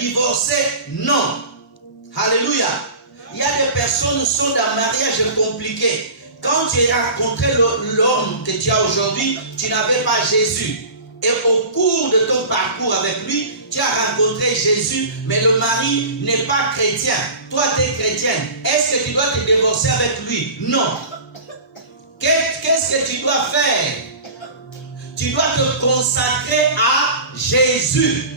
divorcer, non. Alléluia. Il y a des personnes qui sont dans un mariage compliqué. Quand tu as rencontré l'homme que tu as aujourd'hui, tu n'avais pas Jésus. Et au cours de ton parcours avec lui, tu as rencontré Jésus, mais le mari n'est pas chrétien. Toi, tu es chrétienne. Est-ce que tu dois te divorcer avec lui? Non. Qu'est-ce que tu dois faire? Tu dois te consacrer à Jésus.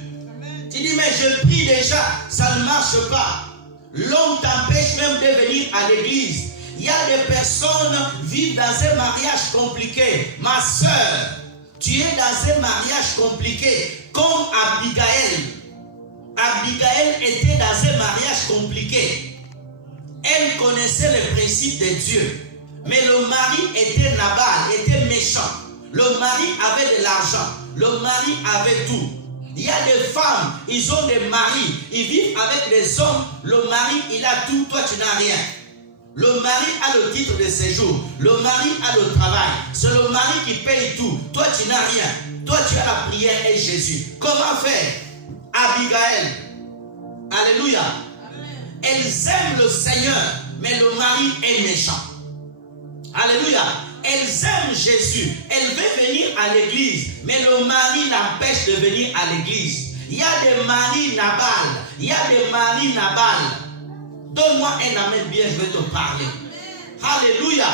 Tu dis, mais je prie déjà, ça ne marche pas. L'homme t'empêche même de venir à l'église. Il y a des personnes qui vivent dans un mariage compliqué. Ma soeur, tu es dans un mariage compliqué, comme Abigail. Abigail était dans un mariage compliqué. Elle connaissait le principe de Dieu. Mais le mari était Nabal, était méchant. Le mari avait de l'argent. Le mari avait tout. Il y a des femmes, ils ont des maris. Ils vivent avec des hommes. Le mari, il a tout, toi tu n'as rien. Le mari a le titre de séjour. Le mari a le travail. C'est le mari qui paye tout. Toi, tu n'as rien. Toi, tu as la prière et Jésus. Comment faire? Abigail. Alléluia. Amen. Elles aiment le Seigneur, mais le mari est méchant. Alléluia. Elles aiment Jésus. Elles veulent venir à l'église, mais le mari l'empêche de venir à l'église. Il y a des maris Nabal. Il y a des maris Nabal. Donne-moi un amen bien, je vais te parler. Alléluia.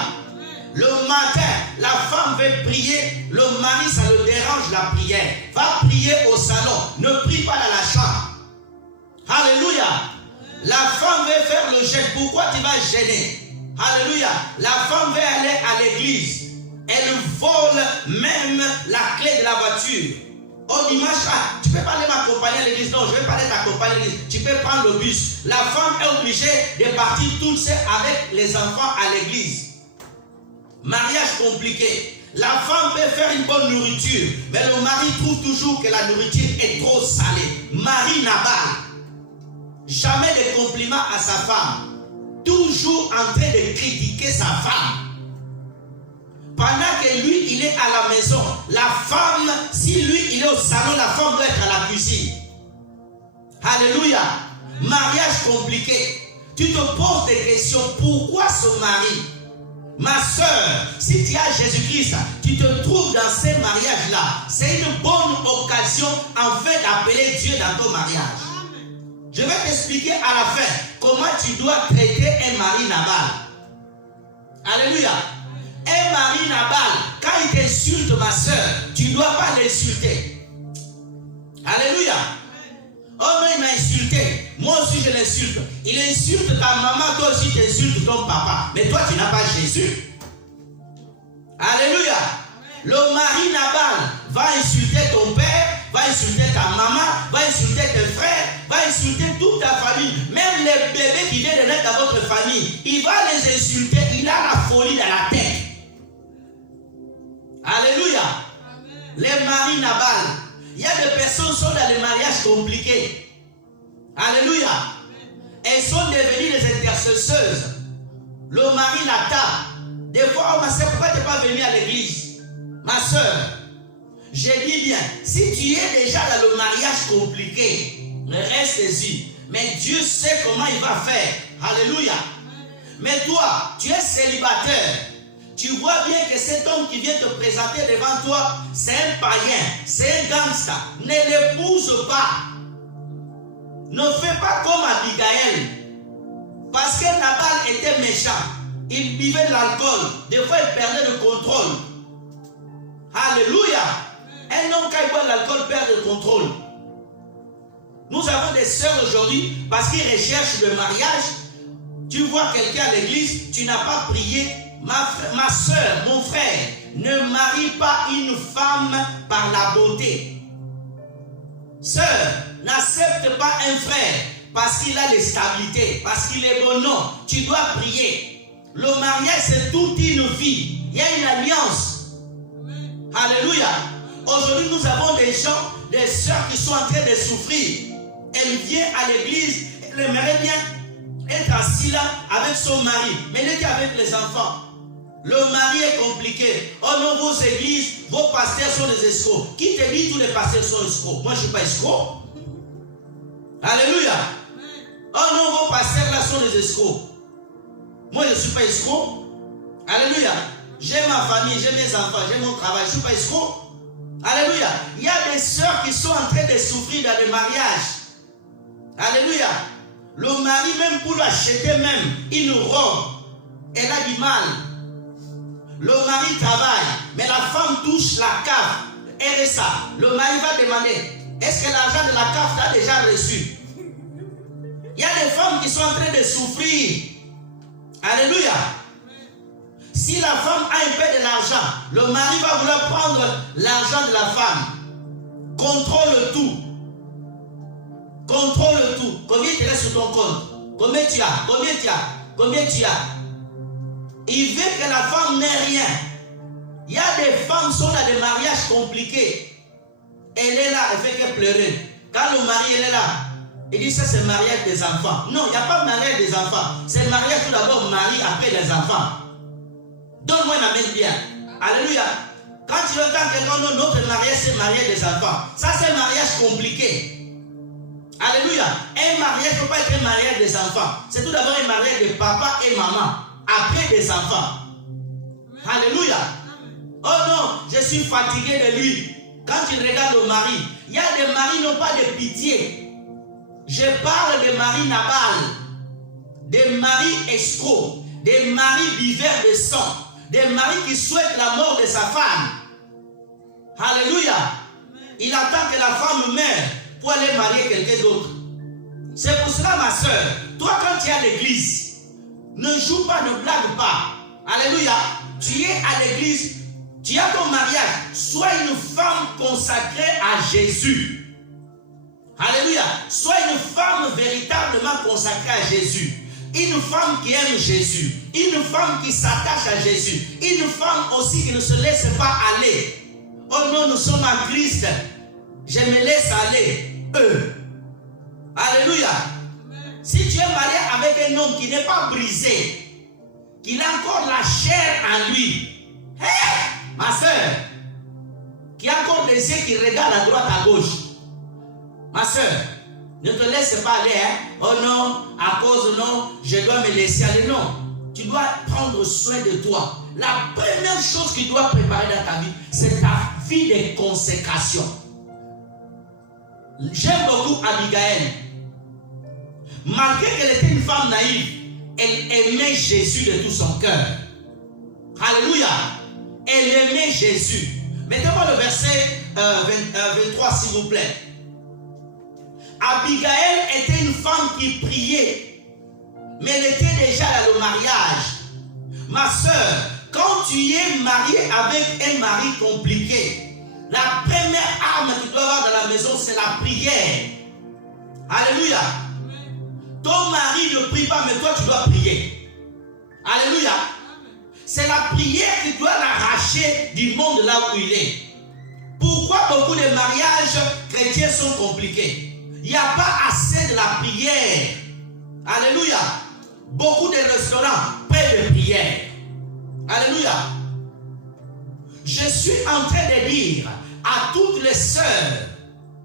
Le matin, la femme veut prier, le mari, ça le dérange la prière. Va prier au salon, ne prie pas dans la chambre. Alléluia. La femme veut faire le jeûne, pourquoi tu vas gêner? Alléluia. La femme veut aller à l'église. Elle vole même la clé de la voiture. Oh dimanche, tu peux pas aller m'accompagner à l'église. Non, je vais pas aller t'accompagner à l'église. Tu peux prendre le bus. La femme est obligée de partir toute seule avec les enfants à l'église. Mariage compliqué. La femme peut faire une bonne nourriture, mais le mari trouve toujours que la nourriture est trop salée. Mari Nabal. Jamais de compliments à sa femme. Toujours en train de critiquer sa femme. Pendant que lui, il est à la maison, la femme, si lui, il est au salon, la femme doit être à la cuisine. Alléluia. Mariage compliqué. Tu te poses des questions. Pourquoi ce mari? Ma soeur, si tu as Jésus-Christ, tu te trouves dans ce mariage-là. C'est une bonne occasion en fait d'appeler Dieu dans ton mariage. Je vais t'expliquer à la fin comment tu dois traiter un mari Nabal. Alléluia. Un mari Nabal, quand il t'insulte, ma soeur, tu ne dois pas l'insulter. Alléluia. Oh mais il m'a insulté. Moi aussi je l'insulte. Il insulte ta maman, toi aussi tu insultes ton papa. Mais toi tu n'as pas Jésus. Alléluia. Le mari Nabal va insulter ton père, va insulter ta maman, va insulter tes frères, va insulter toute ta famille. Même les bébés qui viennent de naître dans votre famille, il va les insulter. Il a la folie dans la tête. Alléluia. Amen. Les maris Nabal. Il y a des personnes qui sont dans des mariages compliqués. Alléluia. Elles sont devenues des intercesseuses. Le mari la tape. Des fois, oh ma soeur, pourquoi tu n'es pas venue à l'église? Ma soeur, je dis bien, si tu es déjà dans le mariage compliqué, reste-y. Mais Dieu sait comment il va faire. Alléluia. Mais toi, tu es célibataire. Tu vois bien que cet homme qui vient te présenter devant toi, c'est un païen, c'est un gangster. Ne l'épouse pas. Ne fais pas comme Abigail. Parce que Nabal était méchant. Il buvait de l'alcool. Des fois, il perdait le contrôle. Alléluia. Un homme, quand il boit de l'alcool, perd le contrôle. Nous avons des sœurs aujourd'hui, parce qu'ils recherchent le mariage. Tu vois quelqu'un à l'église, tu n'as pas prié. Ma soeur, mon frère, ne marie pas une femme par la beauté. Sœur, n'accepte pas un frère parce qu'il a les stabilités, parce qu'il est bon. Non, tu dois prier. Le mariage, c'est toute une vie. Il y a une alliance. Alléluia. Aujourd'hui, nous avons des gens, des sœurs qui sont en train de souffrir. Elle vient à l'église, elle aimerait bien être assise là avec son mari, mais elle est avec les enfants. Le mari est compliqué. Oh non, vos églises, vos pasteurs sont des escrocs. Qui te dit tous les pasteurs sont escrocs? Moi, je ne suis pas escroc. Alléluia. Oh non, vos pasteurs là sont des escrocs. Moi, je ne suis pas escroc. Alléluia. J'ai ma famille, j'ai mes enfants, j'ai mon travail. Je ne suis pas escroc. Alléluia. Il y a des sœurs qui sont en train de souffrir dans le mariage. Alléluia. Le mari, même pour lui acheter même une robe, elle a du mal. Le mari travaille, mais la femme touche la CAF, RSA. Le mari va demander, est-ce que l'argent de la CAF t'a déjà reçu? Il y a des femmes qui sont en train de souffrir. Alléluia. Si la femme a un peu de l'argent, le mari va vouloir prendre l'argent de la femme. Contrôle tout. Contrôle tout. Combien tu restes sur ton compte? Combien tu as? Combien tu as? Combien tu as? Il veut que la femme n'ait rien. Il y a des femmes qui sont dans des mariages compliqués. Elle est là, elle fait que pleurer. Quand le mari elle est là, il dit ça c'est le mariage des enfants. Non, il n'y a pas de mariage des enfants. C'est le mariage tout d'abord mari après les enfants. Donne-moi une amène bien. Alléluia. Quand tu entends quelqu'un dit notre mariage c'est le mariage des enfants. Ça c'est un mariage compliqué. Alléluia. Un mariage ne peut pas être un mariage des enfants. C'est tout d'abord un mariage de papa et maman. Après des enfants. Alléluia. Oh non, je suis fatigué de lui. Quand tu regardes le mari, il y a des maris qui n'ont pas de pitié. Je parle des maris Nabal, des maris escrocs, des maris buveurs de sang, des maris qui souhaitent la mort de sa femme. Alléluia. Il attend que la femme meure pour aller marier quelqu'un d'autre. C'est pour cela, ma soeur, toi quand tu es à l'église, ne joue pas, ne blague pas. Alléluia. Tu es à l'église, tu as ton mariage. Sois une femme consacrée à Jésus. Alléluia. Sois une femme véritablement consacrée à Jésus. Une femme qui aime Jésus. Une femme qui s'attache à Jésus. Une femme aussi qui ne se laisse pas aller. Oh non, nous sommes en Christ. Je me laisse aller. Alléluia. Si tu es marié avec un homme qui n'est pas brisé, qu'il a encore la chair en lui, hey, ma soeur, qui a encore des yeux qui regardent à droite, à gauche, ma soeur, ne te laisse pas aller. Hein? Oh non, à cause non, je dois me laisser aller. Non, tu dois prendre soin de toi. La première chose que tu dois préparer dans ta vie, c'est ta vie de consécration. J'aime beaucoup Abigail. Malgré qu'elle était une femme naïve, elle aimait Jésus de tout son cœur. Alléluia. Elle aimait Jésus. Mettez-moi le verset 23 s'il vous plaît. Abigail était une femme qui priait, mais elle était déjà dans le mariage. Ma soeur, quand tu es mariée avec un mari compliqué, la première arme que tu dois avoir dans la maison, c'est la prière. Alléluia. Ton mari ne prie pas, mais toi tu dois prier. Alléluia. C'est la prière qui doit l'arracher du monde là où il est. Pourquoi beaucoup de mariages chrétiens sont compliqués? Il n'y a pas assez de la prière. Alléluia. Beaucoup de restaurants pleins de prière. Alléluia. Je suis en train de dire à toutes les sœurs,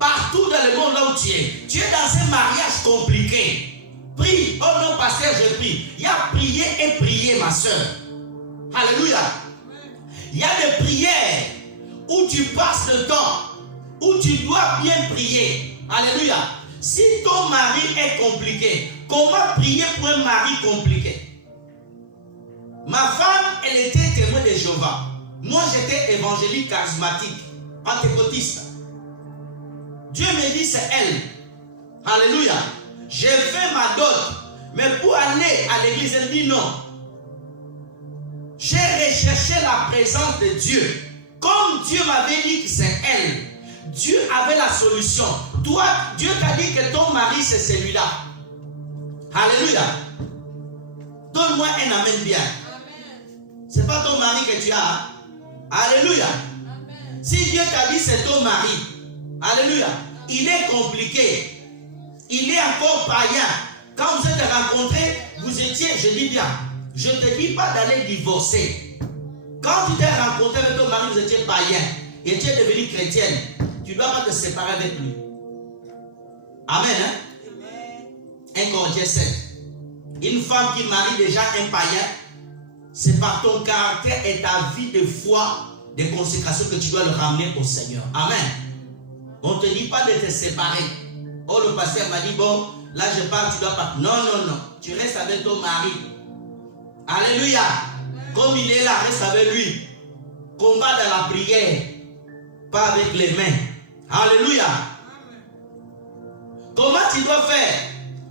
partout dans le monde là où tu es dans un mariage compliqué. Prie. Oh non, pasteur, je prie. Il y a prier et prier, ma soeur. Alléluia. Il y a des prières où tu passes le temps, où tu dois bien prier. Alléluia. Si ton mari est compliqué, comment prier pour un mari compliqué? Ma femme, elle était témoin de Jéhovah. Moi, j'étais évangélique charismatique, pentecôtiste. Dieu me dit, c'est elle. Alléluia. J'ai fait ma dot, mais pour aller à l'église, elle dit non. J'ai recherché la présence de Dieu. Comme Dieu m'avait dit que c'est elle, Dieu avait la solution. Toi, Dieu t'a dit que ton mari, c'est celui-là. Alléluia. Donne-moi un amen bien. Ce n'est pas ton mari que tu as. Hein? Alléluia. Amen. Si Dieu t'a dit c'est ton mari, alléluia, il est compliqué. Il est encore païen. Quand vous êtes rencontrés, vous étiez, je dis bien, je ne te dis pas d'aller divorcer. Quand tu t'es rencontré avec ton mari, vous étiez païen et tu es devenu chrétienne, tu ne dois pas te séparer avec lui. Amen. Hein? 1 Corinthiens 7. Une femme qui marie déjà un païen, c'est par ton caractère et ta vie de foi, de consécration que tu dois le ramener au Seigneur. Amen. On ne te dit pas de te séparer. Oh, le pasteur m'a dit, bon, là je pars, tu dois pas. Non, non, non. Tu restes avec ton mari. Alléluia. Comme il est là, reste avec lui. Combat dans la prière, pas avec les mains. Alléluia. Comment tu dois faire?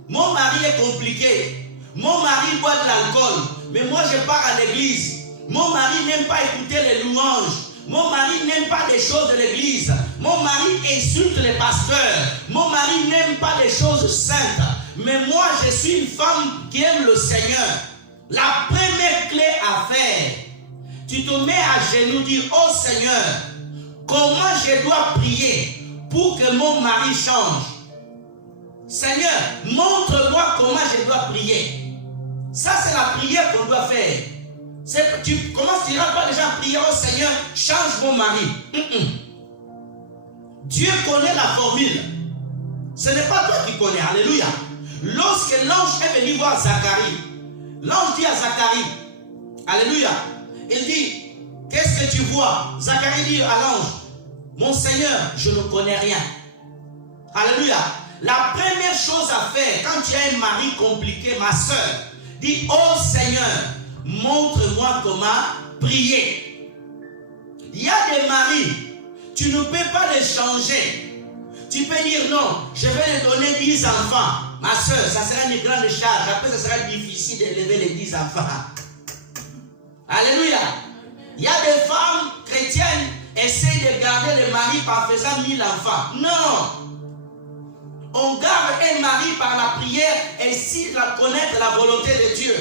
Mon mari est compliqué. Mon mari boit de l'alcool. Mais moi je pars à l'église. Mon mari n'aime pas écouter les louanges. Mon mari n'aime pas des choses de l'église. Mon mari insulte les pasteurs. Mon mari n'aime pas des choses saintes. Mais moi je suis une femme qui aime le Seigneur. La première clé à faire, tu te mets à genoux, dis, oh Seigneur, comment je dois prier pour que mon mari change? Seigneur, montre-moi comment je dois prier. Ça, c'est la prière qu'on doit faire. Tu commences, tu n'iras pas déjà à prier, oh Seigneur, change mon mari. Dieu connaît la formule. Ce n'est pas toi qui connais. Alléluia. Lorsque l'ange est venu voir Zacharie, l'ange dit à Zacharie, alléluia, il dit, qu'est-ce que tu vois? Zacharie dit à l'ange, mon Seigneur, je ne connais rien. Alléluia. La première chose à faire, quand tu as un mari compliqué, ma soeur, dis, oh Seigneur, montre-moi comment prier. Il y a des maris, tu ne peux pas les changer. Tu peux dire non, je vais les donner 10 enfants. Ma soeur, ça sera une grande charge. Après, ça sera difficile d'élever les 10 enfants. Alléluia. Il y a des femmes chrétiennes qui essaient de garder le mari par faisant 1000 enfants. Non. On garde un mari par la prière et si connaître la volonté de Dieu.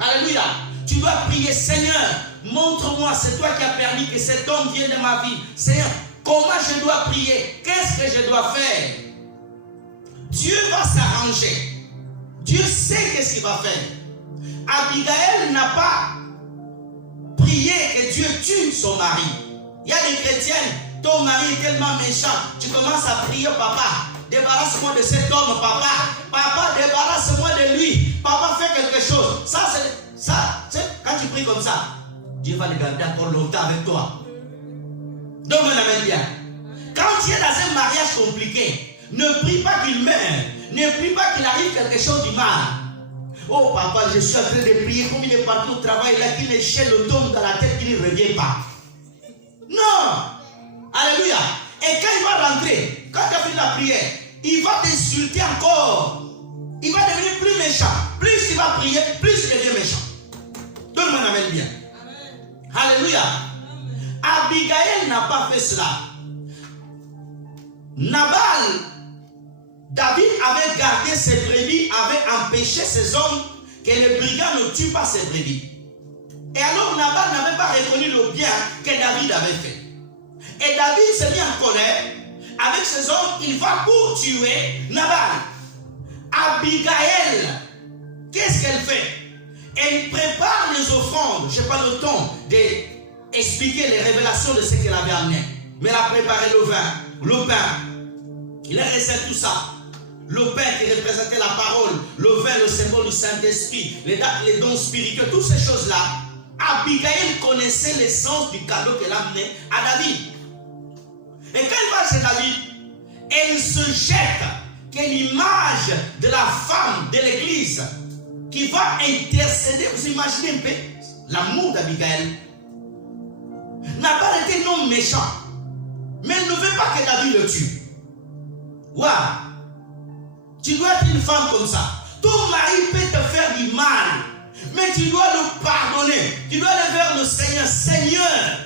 Alléluia. Tu dois prier, Seigneur, montre-moi, c'est toi qui as permis que cet homme vienne de ma vie. Seigneur, comment je dois prier? Qu'est-ce que je dois faire? Dieu va s'arranger. Dieu sait qu'est-ce qu'il va faire. Abigail n'a pas prié que Dieu tue son mari. Il y a des chrétiennes, ton mari est tellement méchant, tu commences à prier, papa, débarrasse-moi de cet homme, papa. Papa, débarrasse-moi de lui. Papa, fais quelque chose. Ça, quand tu pries comme ça, Dieu va le garder encore longtemps avec toi. Donc, on amène bien. Quand tu es dans un mariage compliqué, ne prie pas qu'il meure. Ne prie pas qu'il arrive quelque chose du mal. Oh papa, je suis en train de prier comme il est parti au travail, là qu'il échelle le tombe dans la tête, qu'il ne revient pas. Non. Alléluia. Et quand il va rentrer, quand tu as fini la prière, il va t'insulter encore. Il va devenir plus méchant. Plus il va prier, plus il devient méchant. Tout le monde amène bien. Amen. Alléluia. Amen. Abigail n'a pas fait cela. Nabal, David avait gardé ses brebis, avait empêché ses hommes que les brigands ne tuent pas ses brebis. Et alors Nabal n'avait pas reconnu le bien que David avait fait. Et David s'est mis en colère. Avec ses hommes, il va pour tuer Nabal. Abigail, qu'est-ce qu'elle fait? Elle prépare les offrandes. Je n'ai pas le temps d'expliquer les révélations de ce qu'elle avait amené. Mais elle a préparé le vin, le pain. Il a resté tout ça. Le pain qui représentait la parole, le vin, le symbole du Saint-Esprit, les dons spirituels, toutes ces choses-là. Abigail connaissait l'essence du cadeau qu'elle a amené à David. Et quand elle va chez David, elle se jette, qui est l'image de la femme de l'église qui va intercéder. Vous imaginez un peu l'amour d'Abigail. Nabal était un homme méchant, mais elle ne veut pas que David le tue. Waouh! Tu dois être une femme comme ça. Ton mari peut te faire du mal, mais tu dois le pardonner. Tu dois aller vers le Seigneur. Seigneur,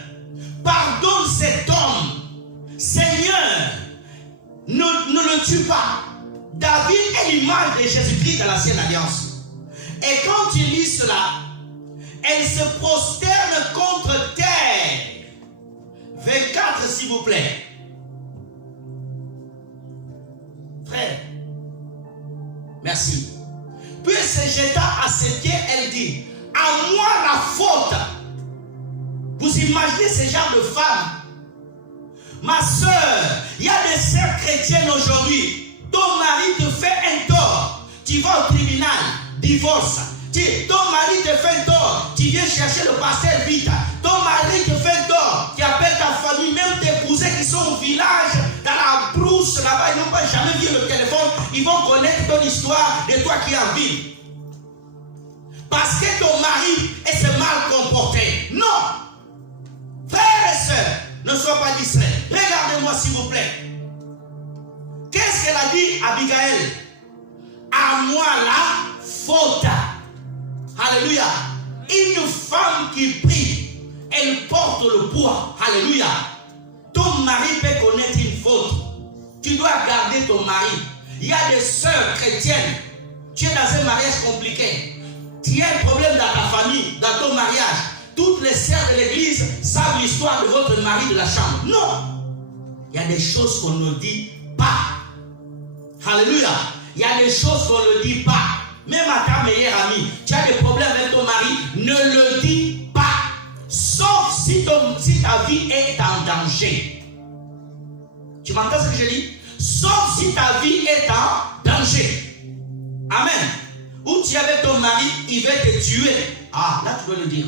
pardonne cet homme. Seigneur, ne le tue pas. David est l'image de Jésus-Christ dans l'ancienne alliance. Et quand tu lis cela, elle se prosterne contre terre. 24, s'il vous plaît. Frère, merci. Puis se jeta à ses pieds, elle dit, à moi la faute. Vous imaginez ce genre de femme? Ma soeur, il y a des sœurs chrétiennes aujourd'hui. Ton mari te fait un tort. tu vas au tribunal, divorce. Ton mari te fait tort, tu viens chercher le pasteur vite. Ton mari te fait tort, tu appelles ta famille, même tes cousins qui sont au village, dans la brousse là-bas, ils n'ont pas jamais vu le téléphone, ils vont connaître ton histoire de toi qui es en ville. Parce que ton mari s'est mal comporté. Non! Frères et sœurs, ne sois pas distraits. Regardez-moi s'il vous plaît. Qu'est-ce qu'elle a dit à Abigail? À moi la faute. Alléluia. Une femme qui prie, elle porte le poids. Alléluia. Ton mari peut connaître une faute. Tu dois garder ton mari. Il y a des sœurs chrétiennes. Tu es dans un mariage compliqué. Tu as un problème dans ta famille, dans ton mariage. Toutes les sœurs de l'église savent l'histoire de votre mari de la chambre. Non. Il y a des choses qu'on ne dit pas. Alléluia. Il y a des choses qu'on ne dit pas. Même à ta meilleure amie, tu as des problèmes avec ton mari, ne le dis pas. Sauf si ta vie est en danger. Tu m'entends ce que je dis? Sauf si ta vie est en danger. Amen. Ou tu es avec ton mari, il va te tuer. Ah, là tu dois le dire.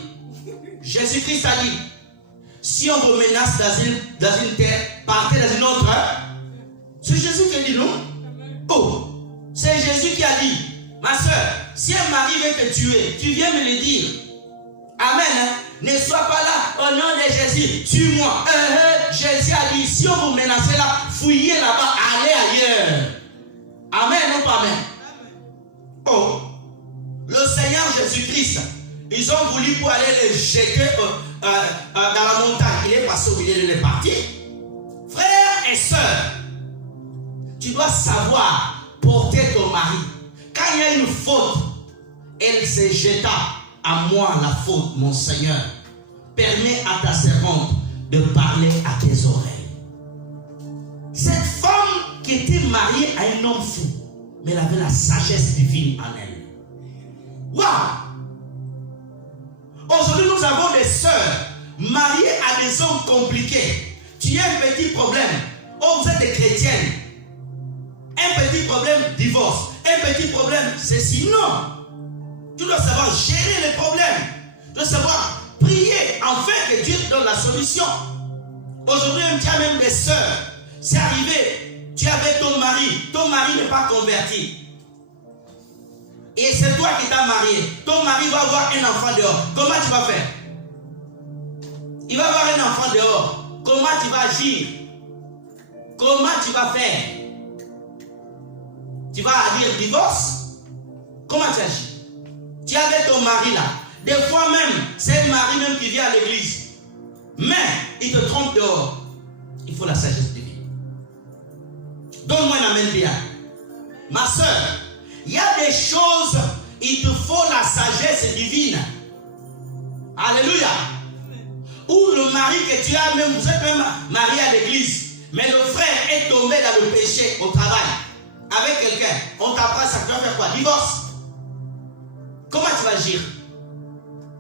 Jésus-Christ a dit, si on vous menace dans une terre, partez dans une autre. C'est Jésus qui a dit non? Oh, c'est Jésus qui a dit, ma soeur, si un mari veut te tuer, tu viens me le dire. Amen. Hein? Ne sois pas là au nom de Jésus, tue-moi. Jésus a dit, si on vous menace là, fouillez là-bas, allez ailleurs. Amen, non pas amen. Oh, le Seigneur Jésus-Christ, ils ont voulu pour aller le jeter dans la montagne. Il est passé au milieu de les parties. Frères et sœurs, tu dois savoir porter ton mari. Quand il y a une faute, elle se jeta. À moi la faute, mon Seigneur. Permets à ta servante de parler à tes oreilles. Cette femme qui était mariée à un homme fou, mais elle avait la sagesse divine en elle. Waouh! Aujourd'hui, nous avons des sœurs mariées à des hommes compliqués. Tu as un petit problème. Oh, vous êtes des chrétiennes. Un petit problème, divorce. Un petit problème, c'est si non. Tu dois savoir gérer les problèmes. Tu dois savoir prier afin que Dieu te donne la solution. Aujourd'hui, tu as même des sœurs. C'est arrivé, tu es avec ton mari n'est pas converti. Et c'est toi qui t'as marié. Ton mari va avoir un enfant dehors. Comment tu vas faire? Il va avoir un enfant dehors. Comment tu vas agir? Comment tu vas faire? Tu vas dire divorce? Comment tu agis? Tu es avec ton mari là. Des fois même, c'est le mari même qui vient à l'église. Mais il te trompe dehors. Il faut la sagesse divine. Donne-moi un amen bien. Ma soeur, il y a des choses, il te faut la sagesse divine. Alléluia. Ou le mari que tu as même, vous êtes même marié à l'église, mais le frère est tombé dans le péché au travail. Avec quelqu'un, on t'apprend ça, tu vas faire quoi? Divorce. Comment tu vas agir?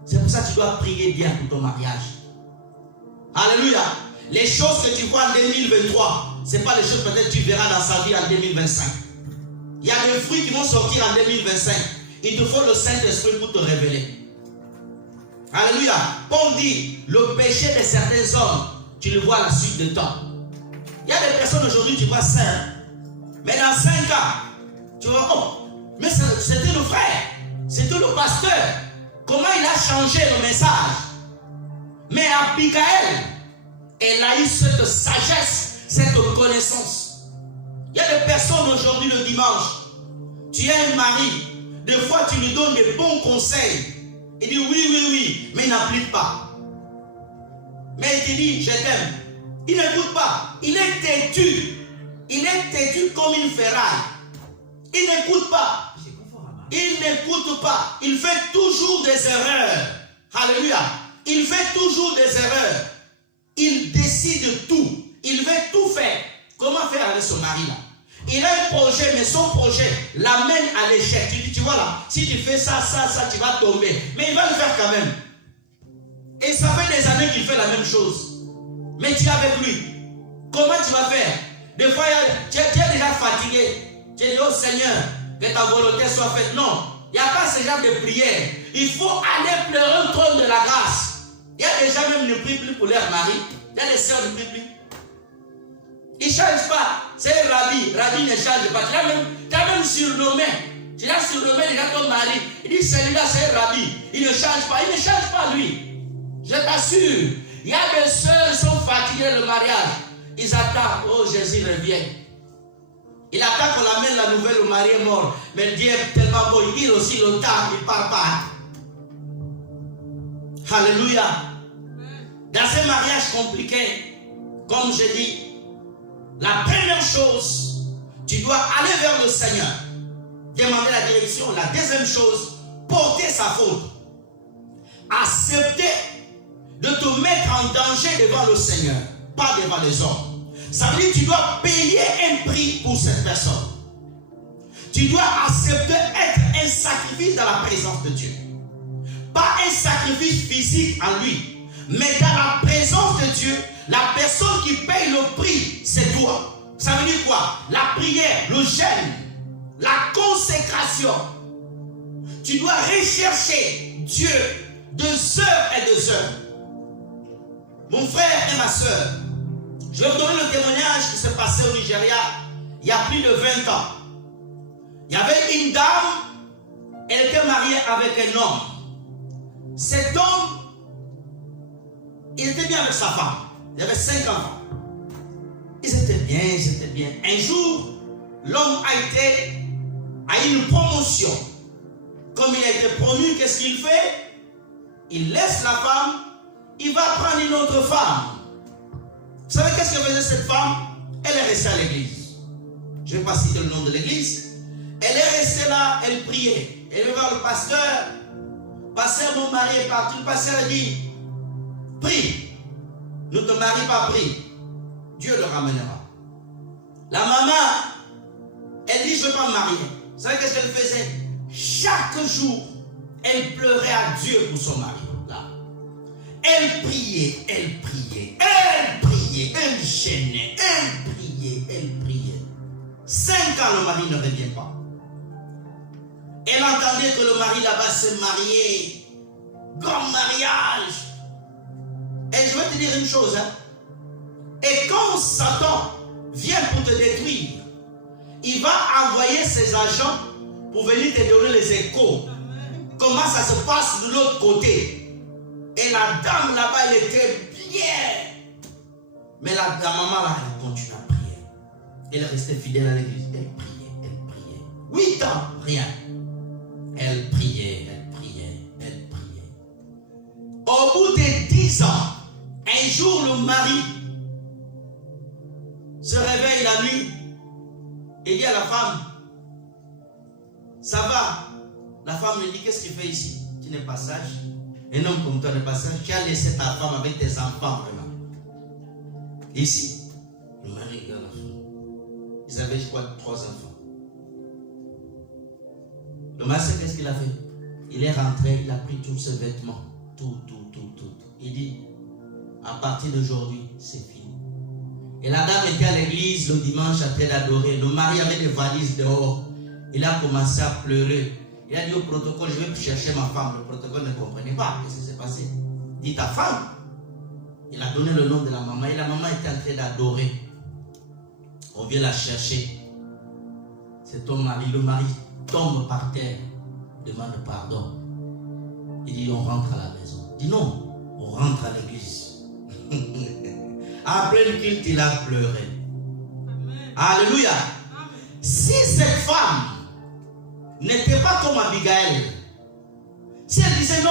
C'est pour ça que tu dois prier bien pour ton mariage. Alléluia. Les choses que tu vois en 2023, ce n'est pas les choses peut-être que tu verras dans sa vie en 2025. Il y a des fruits qui vont sortir en 2025. Il te faut le Saint-Esprit pour te révéler. Alléluia. Paul dit, le péché de certains hommes, tu le vois à la suite de temps. Il y a des personnes aujourd'hui, tu vois ça. Mais dans 5 ans, tu vois, oh, mais c'était le frère. C'était le pasteur. Comment il a changé le message? Mais Abigail, elle a eu cette sagesse, cette connaissance. Il y a des personnes aujourd'hui le dimanche. Tu as un mari. Des fois, tu lui donnes des bons conseils. Il dit oui, mais il n'applique pas. Mais il te dit, je t'aime. Il n'écoute pas. Il est têtu. Il est têtu comme une ferraille. Il n'écoute pas. Il n'écoute pas. Il fait toujours des erreurs. Alléluia. Il fait toujours des erreurs. Il décide tout. Il veut tout faire. Comment faire avec son mari là? Il a un projet, mais son projet l'amène à l'échec. Tu dis, tu vois là, si tu fais ça, tu vas tomber. Mais il va le faire quand même. Et ça fait des années qu'il fait la même chose. Mais tu es avec lui. Comment tu vas faire? Des fois, tu es déjà fatigué. Tu dis, oh Seigneur, que ta volonté soit faite. Non, il n'y a pas ce genre de prière. Il faut aller pleurer au trône de la grâce. Il y a des gens même qui ne prient plus pour leur mari. Il y a des sœurs qui ne prient plus. Ils ne changent pas. C'est Rabbi. Rabbi ne change pas. Tu as même surnommé. Tu l'as surnommé déjà ton mari. Il dit celui-là c'est Rabbi. Il ne change pas. Il ne change pas lui. Je t'assure. Il y a des sœurs qui sont fatiguées de le mariage. Ils attendent. Oh Jésus revient. Il attend qu'on amène la nouvelle, le mari est mort. Mais Dieu est tellement beau. Il dit aussi le temps. Il ne part pas. Alléluia. Dans ces mariages compliqués, comme je dis, la première chose, tu dois aller vers le Seigneur, demander la direction. La deuxième chose, porter sa faute. Accepter de te mettre en danger devant le Seigneur, pas devant les hommes. Ça veut dire que tu dois payer un prix pour cette personne. Tu dois accepter être un sacrifice dans la présence de Dieu. Pas un sacrifice physique en lui, mais dans la présence de Dieu, la personne qui paye le prix, c'est toi. Ça veut dire quoi? La prière, le jeûne, la consécration. Tu dois rechercher Dieu de heures et de heures. Mon frère et ma soeur, je vais vous donner le témoignage qui s'est passé au Nigeria il y a plus de 20 ans. Il y avait une dame, elle était mariée avec un homme. Cet homme, il était bien avec sa femme. Il avait 5 enfants. Ils étaient bien, ils étaient bien. Un jour, l'homme a eu une promotion. Comme il a été promu, qu'est-ce qu'il fait? Il laisse la femme, il va prendre une autre femme. Vous savez qu'est-ce que faisait cette femme? Elle est restée à l'église. Je ne vais pas citer le nom de l'église. Elle est restée là, elle priait. Elle va voir le pasteur. Pasteur, mon mari est parti. Le pasteur dit, prie. Ne te marie pas, prie. Dieu le ramènera. La maman, elle dit, je ne veux pas me marier. Vous savez qu'est-ce qu'elle faisait? Chaque jour, elle pleurait à Dieu pour son mari. Là. Elle priait, elle priait, elle priait, elle gênait, elle priait, elle priait. 5 ans, le mari ne revient pas. Elle entendait que le mari là-bas se mariait. Grand mariage. Et je vais te dire une chose. Hein. Et quand Satan vient pour te détruire, il va envoyer ses agents pour venir te donner les échos. Comment ça se passe de l'autre côté. Et la dame là-bas, elle était bien. Mais la maman là, elle continue à prier. Elle restait fidèle à l'église. Elle priait, elle priait. 8 ans, rien. Elle priait, elle priait, elle priait. Au bout de 10 ans, un jour, le mari se réveille la nuit et dit à la femme, ça va? La femme lui dit, qu'est-ce que tu fais ici? Tu n'es pas sage. Un homme comme toi n'est pas sage. Tu as laissé ta femme avec tes enfants, vraiment. Ici, le mari regarde la femme. Ils avaient, je crois, 3 enfants. Le master, qu'est-ce qu'il a fait? Il est rentré, il a pris tous ses vêtements. Tout. Il dit, à partir d'aujourd'hui, c'est fini. Et la dame était à l'église le dimanche en train d'adorer. Le mari avait des valises dehors. Il a commencé à pleurer. Il a dit au protocole, je vais chercher ma femme. Le protocole ne comprenait pas. Qu'est-ce qui s'est passé? Dit ta femme. Il a donné le nom de la maman. Et la maman était en train d'adorer. On vient la chercher. C'est ton mari. Le mari tombe par terre. Demande pardon. Il dit, on rentre à la maison. Il dit non. On rentre à l'église. Après le culte, il a pleuré. Amen. Alléluia. Amen. Si cette femme n'était pas comme Abigail, si elle disait non,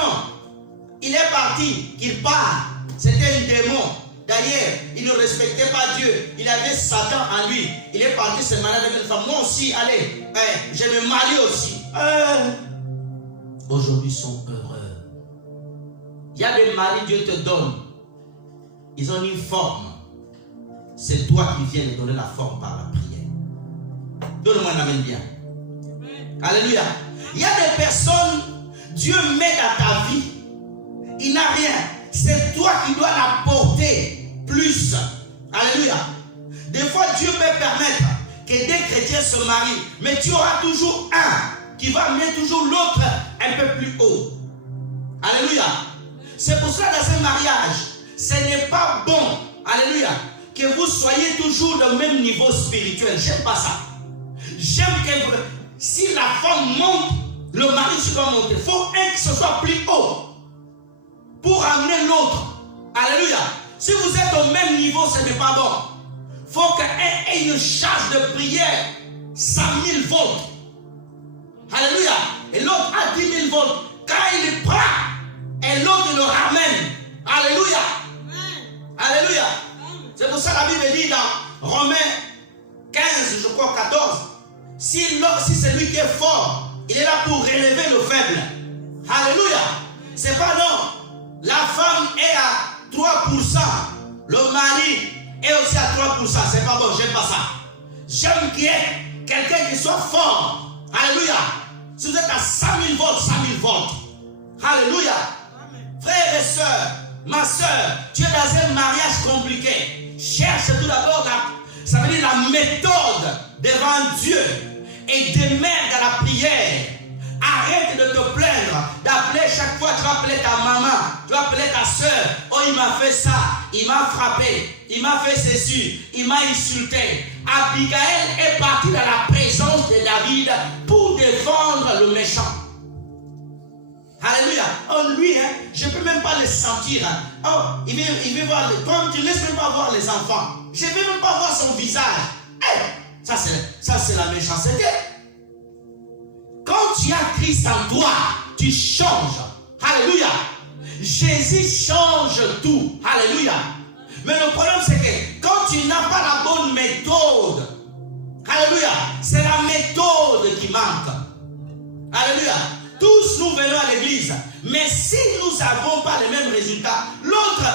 il est parti, qu'il part, c'était un démon. D'ailleurs, il ne respectait pas Dieu. Il avait Satan en lui. Il est parti se marier avec une femme. Moi aussi, allez, je vais me marier aussi. Aujourd'hui, ils sont heureux. Il y a des maris, Dieu te donne. Ils ont une forme. C'est toi qui viens de donner la forme par la prière. Donne-moi un amen bien. Alléluia. Il y a des personnes, Dieu met dans ta vie. Il n'a rien. C'est toi qui dois l'apporter plus. Alléluia. Des fois, Dieu peut permettre que des chrétiens se marient, mais tu auras toujours un qui va amener toujours l'autre un peu plus haut. Alléluia. C'est pour cela dans un mariage, ce n'est pas bon, alléluia, que vous soyez toujours au même niveau spirituel. J'aime pas ça. J'aime que si la femme monte, le mari doit monter. Il faut un que ce soit plus haut pour amener l'autre. Alléluia. Si vous êtes au même niveau, ce n'est pas bon. Il faut qu'un ait une charge de prière 100 000 volts. Alléluia. Et l'autre a 10 000 volts. Quand il prend, et l'autre il le ramène. Alléluia. Alléluia. C'est pour ça que la Bible dit dans Romains 15, je crois 14, si c'est lui qui est fort, il est là pour relever le faible. Alléluia. C'est pas non. La femme est à 3%. Le mari est aussi à 3%. C'est pas bon, j'aime pas ça. J'aime qu'il y ait quelqu'un qui soit fort. Alléluia. Si vous êtes à 100 000 volts, 100 000 volts. Alléluia. Frères et sœurs, ma sœur, tu es dans un mariage compliqué. Cherche tout d'abord ça veut dire la méthode devant Dieu et demeure dans la prière. Arrête de te plaindre, d'appeler chaque fois, tu vas appeler ta maman, tu vas appeler ta soeur. Oh, il m'a fait ça, il m'a frappé, il m'a fait ceci, il m'a insulté. Abigail est partie dans la présence de David pour défendre le méchant. Alléluia. Oh, lui, je ne peux même pas le sentir. Oh, il veut voir, comme tu ne laisses même pas voir les enfants. Je ne veux même pas voir son visage. Ça, c'est la méchanceté. Quand tu as Christ en toi, tu changes. Alléluia. Jésus change tout. Alléluia. Mais le problème, c'est que quand tu n'as pas la bonne méthode, alléluia, c'est la méthode qui manque. Alléluia. Tous nous venons à l'église, mais si nous n'avons pas les mêmes résultats, l'autre,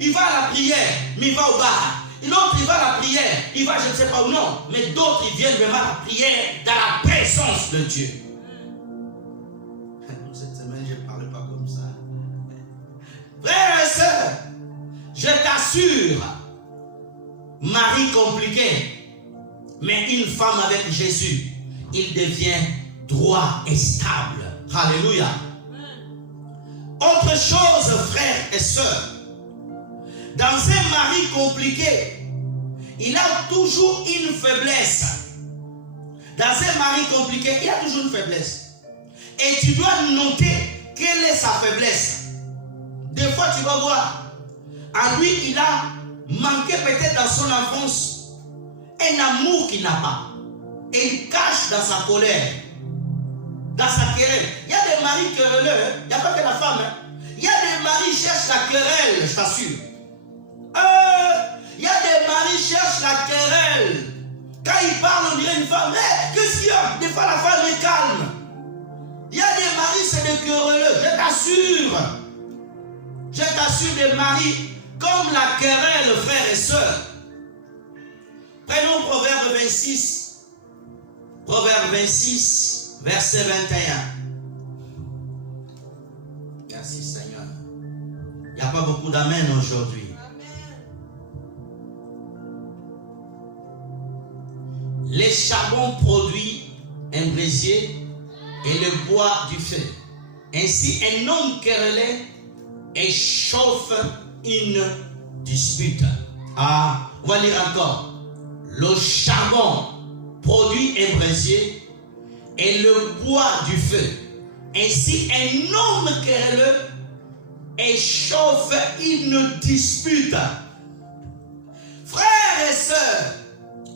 il va à la prière, mais il va au bar. L'autre, il va à la prière, il va je ne sais pas où, non. Mais d'autres, ils viennent vraiment à la prière dans la présence de Dieu. Cette semaine, je ne parle pas comme ça. Frères et sœurs, je t'assure, mari compliqué, mais une femme avec Jésus, il devient droit et stable. Alléluia. Autre chose, frères et sœurs, dans un mari compliqué, il a toujours une faiblesse. Dans un mari compliqué, il a toujours une faiblesse. Et tu dois noter quelle est sa faiblesse. Des fois, tu vas voir, en lui, il a manqué peut-être dans son enfance un amour qu'il n'a pas. Et il cache dans sa colère, dans sa querelle. Il y a des maris querelleux, il n'y a pas que la femme. Il y a des maris qui cherchent la querelle, je t'assure. Il y a des maris qui cherchent la querelle. Quand ils parlent, on dirait une femme. Qu'est-ce qu'il y a? Des fois, la femme est calme. Il y a des maris, c'est des querelleux. Je t'assure. Je t'assure, des maris comme la querelle, frères et sœurs. Prenons Proverbe 26. Proverbe 26, verset 21. Merci Seigneur. Il n'y a pas beaucoup d'amen aujourd'hui. Les charbons produisent un brasier et le bois du feu. Ainsi, un homme querellé échauffe une dispute. Ah, on va lire encore. Le charbon produit un brasier et le bois du feu. Ainsi, un homme querelleux échauffe une dispute. Frères et sœurs,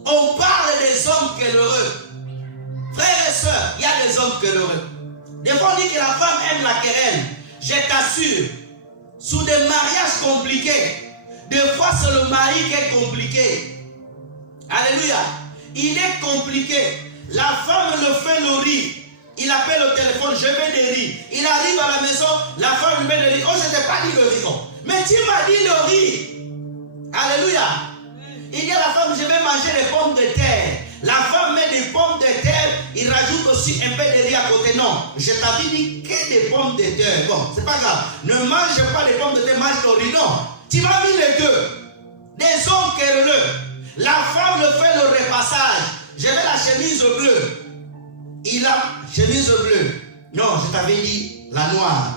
on parle des hommes querelleux. Frères et sœurs, il y a des hommes querelleux. Des fois, on dit que la femme aime la querelle. Je t'assure, sous des mariages compliqués, des fois, c'est le mari qui est compliqué. Alléluia. Il est compliqué. La femme le fait le riz. Il appelle au téléphone, je veux des riz. Il arrive à la maison, la femme lui met le riz. Oh, je ne t'ai pas dit le riz. Oh. Mais tu m'as dit le riz. Alléluia. Il dit à la femme, je vais manger des pommes de terre. La femme met des pommes de terre, il rajoute aussi un peu de riz à côté. Non, je t'avais dit que des pommes de terre. Bon, c'est pas grave. Ne mange pas des pommes de terre, mange le riz. Non, tu m'as mis les deux. Des hommes querelleux. La femme le fait le repassage. J'avais la chemise bleue. Il a chemise bleue. Non, je t'avais dit la noire.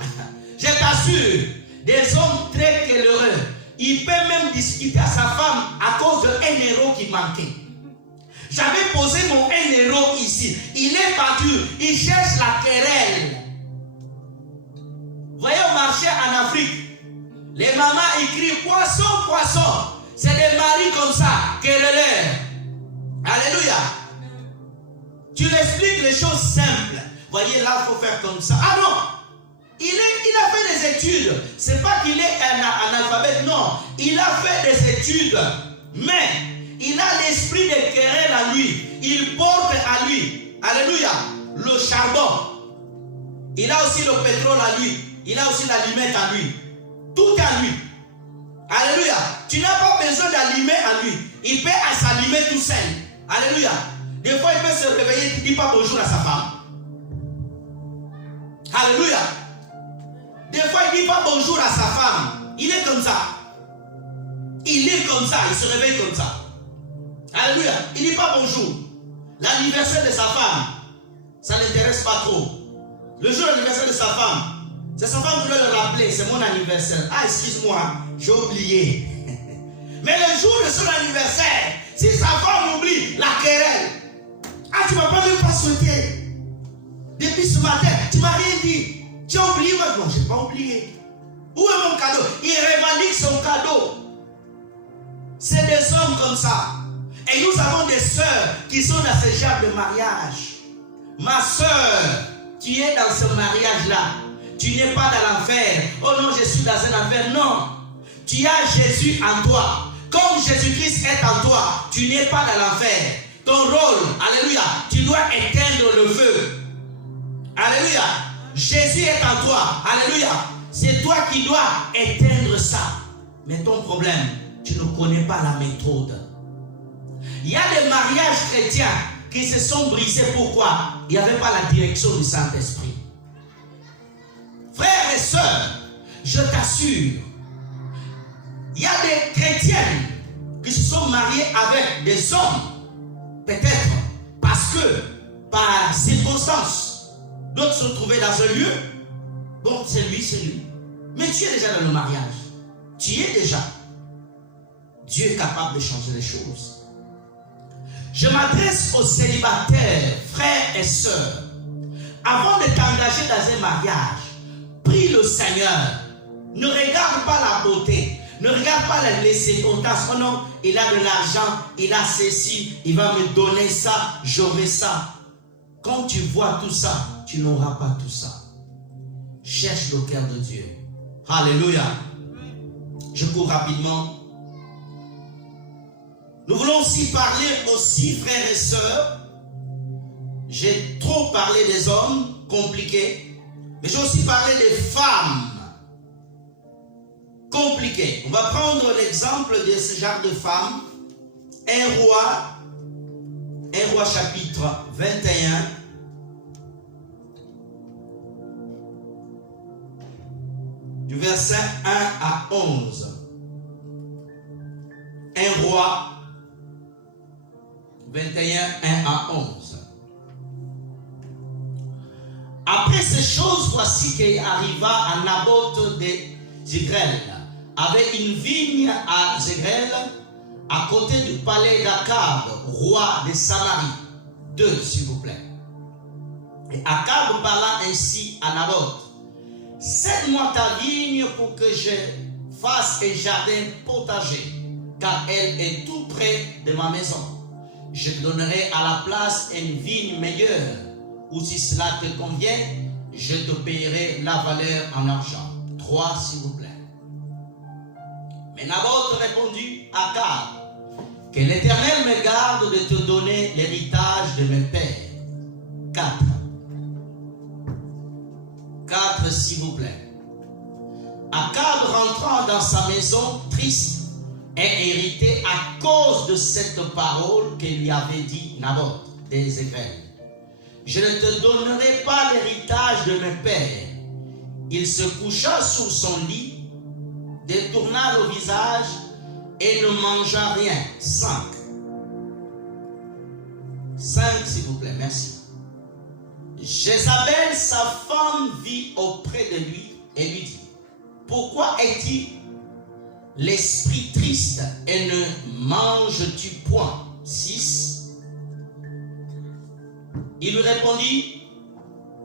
Je t'assure, des hommes très querelleurs, il peut même discuter à sa femme à cause de 1 euro qui manquait. J'avais posé mon 1 euro ici. Il est battu. Il cherche la querelle. Vous voyez au marché en Afrique, les mamans écrivent poisson, poisson. C'est des maris comme ça, querelleurs. Alléluia. Tu lui expliques les choses simples. Voyez là, il faut faire comme ça. Ah non, il a fait des études. C'est pas qu'il est un analphabète, non. Il a fait des études. Mais il a l'esprit de querelle à lui. Il porte à lui. Alléluia. Le charbon. Il a aussi le pétrole à lui. Il a aussi l'allumette à lui. Tout à lui. Alléluia. Tu n'as pas besoin d'allumer à lui. Il peut s'allumer tout seul. Alléluia. Des fois, il peut se réveiller et ne dit pas bonjour à sa femme. Alléluia. Des fois, il ne dit pas bonjour à sa femme. Il est comme ça. Il est comme ça. Il se réveille comme ça. Alléluia. Il ne dit pas bonjour. L'anniversaire de sa femme, ça ne l'intéresse pas trop. Le jour de l'anniversaire de sa femme, c'est sa femme qui doit le rappeler. C'est mon anniversaire. Ah, excuse-moi, j'ai oublié. Mais le jour de son anniversaire, si sa femme oublie la querelle, ah, tu ne m'as pas même pas souhaité. Depuis ce matin, tu ne m'as rien dit. Tu as oublié maintenant. Je n'ai pas oublié. Où est mon cadeau? Il revendique son cadeau. C'est des hommes comme ça. Et nous avons des sœurs qui sont dans ce genre de mariage. Ma sœur, tu es dans ce mariage-là. Tu n'es pas dans l'enfer. Oh non, je suis dans un enfer. Non. Tu as Jésus en toi. Comme Jésus-Christ est en toi, tu n'es pas dans l'enfer. Ton rôle, alléluia, tu dois éteindre le feu. Alléluia. Jésus est en toi. Alléluia. C'est toi qui dois éteindre ça. Mais ton problème, tu ne connais pas la méthode. Il y a des mariages chrétiens qui se sont brisés. Pourquoi? Il n'y avait pas la direction du Saint-Esprit. Frères et sœurs, je t'assure, il y a des chrétiennes qui se sont mariées avec des hommes, peut-être parce que, par circonstance, d'autres se trouvaient dans un lieu. Bon, c'est lui, c'est lui. Mais tu es déjà dans le mariage. Tu es déjà. Dieu est capable de changer les choses. Je m'adresse aux célibataires, frères et sœurs. Avant de t'engager dans un mariage, prie le Seigneur. Ne regarde pas la beauté. Ne regarde pas les circonstances. Oh non, il a de l'argent, il a ceci, il va me donner ça, j'aurai ça. Quand tu vois tout ça, tu n'auras pas tout ça. Cherche le cœur de Dieu. Alléluia. Je cours rapidement. Nous voulons aussi parler aussi, frères et sœurs. J'ai trop parlé des hommes compliqués, mais j'ai aussi parlé des femmes compliquées. On va prendre l'exemple de ce genre de femmes. 1 roi chapitre 21. Du verset 1 à 11. 1 roi 21, 1 à 11. Après ces choses, voici qu'il arriva à Naboth de Jezreel, avec une vigne à Jezreel, à côté du palais d'Akab, roi de Samarie. 2, s'il vous plaît. Et Akab parla ainsi à Naboth: cède-moi ta vigne pour que je fasse un jardin potager, car elle est tout près de ma maison. Je te donnerai à la place une vigne meilleure, ou si cela te convient, je te payerai la valeur en argent. 3, s'il vous plaît. Mais Naboth répondit à Akab: que l'Éternel me garde de te donner l'héritage de mes pères. 4, s'il vous plaît. Akab rentrant dans sa maison triste et irrité à cause de cette parole que lui avait dit Naboth de Jezreel: je ne te donnerai pas l'héritage de mes pères. Il se coucha sur son lit, détourna le visage et ne mangea rien. 5. 5, s'il vous plaît, merci. Jézabel, sa femme, vit auprès de lui et lui dit, pourquoi es-tu l'esprit triste et ne manges-tu point? 6. Il lui répondit,